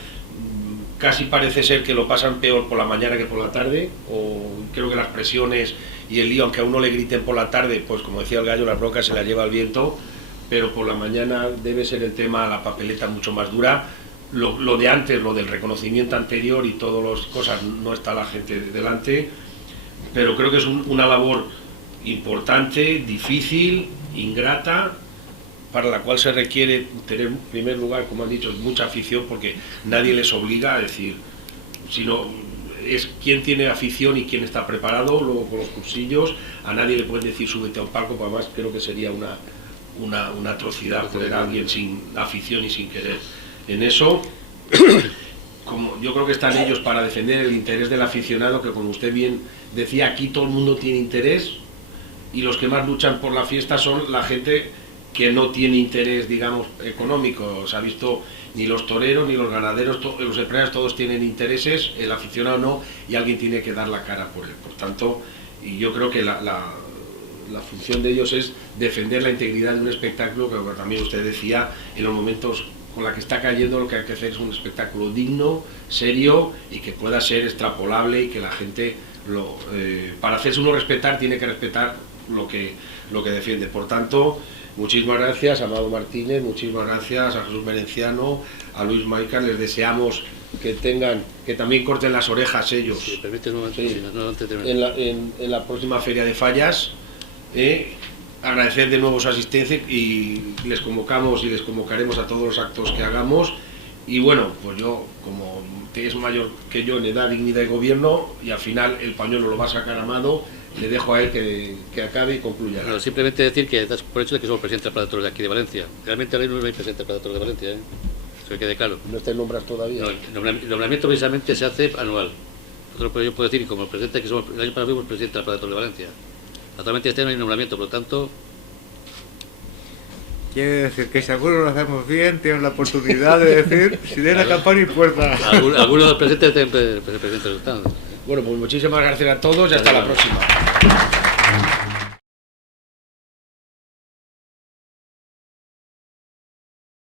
Casi parece ser que lo pasan peor por la mañana que por la tarde, o creo que las presiones y el lío, aunque a uno le griten por la tarde, pues como decía el gallo, las rocas se las lleva el viento, pero por la mañana debe ser el tema, la papeleta mucho más dura. Lo de antes, lo del reconocimiento anterior y todas las cosas, no está la gente delante, pero creo que es una labor importante, difícil, ingrata, para la cual se requiere tener en primer lugar, como han dicho, mucha afición, porque nadie les obliga a decir, sino es quién tiene afición y quién está preparado. Luego con los cursillos a nadie le pueden decir súbete a un palco, porque además creo que sería una atrocidad poner a alguien sin afición y sin querer en eso. Como yo creo que están ellos para defender el interés del aficionado, que como usted bien decía, aquí todo el mundo tiene interés, y los que más luchan por la fiesta son la gente que no tiene interés, digamos, económico. Se ha visto, ni los toreros, ni los ganaderos, los empresarios, todos tienen intereses, el aficionado no, y alguien tiene que dar la cara por él. Por tanto, y yo creo que la función de ellos es defender la integridad de un espectáculo, que también usted decía, en los momentos con la que está cayendo, lo que hay que hacer es un espectáculo digno, serio, y que pueda ser extrapolable, y que la gente, para hacerse uno respetar, tiene que respetar lo que defiende. Por tanto, muchísimas gracias a Amado Martínez, muchísimas gracias a Jesús Merenciano, a Luis Maica. Les deseamos que también corten las orejas ellos. Si me permites un momento, Sí. no, antes de terminar. En la próxima Feria de Fallas. Agradecer de nuevo su asistencia, y les convocamos y les convocaremos a todos los actos que hagamos. Y bueno, pues yo, como es mayor que yo en edad, dignidad y gobierno, y al final el pañuelo lo va a sacar Amado, le dejo a él que acabe y concluya. No, simplemente decir que das por hecho de que somos presidente del Plaza de Toros de aquí de Valencia. Realmente ahora no hay presidente del Plaza de Toros de Valencia, eso que quede claro. No te nombras todavía. No, el nombramiento precisamente se hace anual. Nosotros, yo puedo decir, como presidente, que somos el año pasado fuimos presidente del Plaza de Toros de Valencia. Actualmente este año no hay nombramiento, por lo tanto... Quiere decir que si algunos lo hacemos bien, tienen la oportunidad de decir si de la campana y puerta. Algunos de los presidentes del presidente del Estado. Bueno, pues muchísimas gracias a todos y hasta la próxima.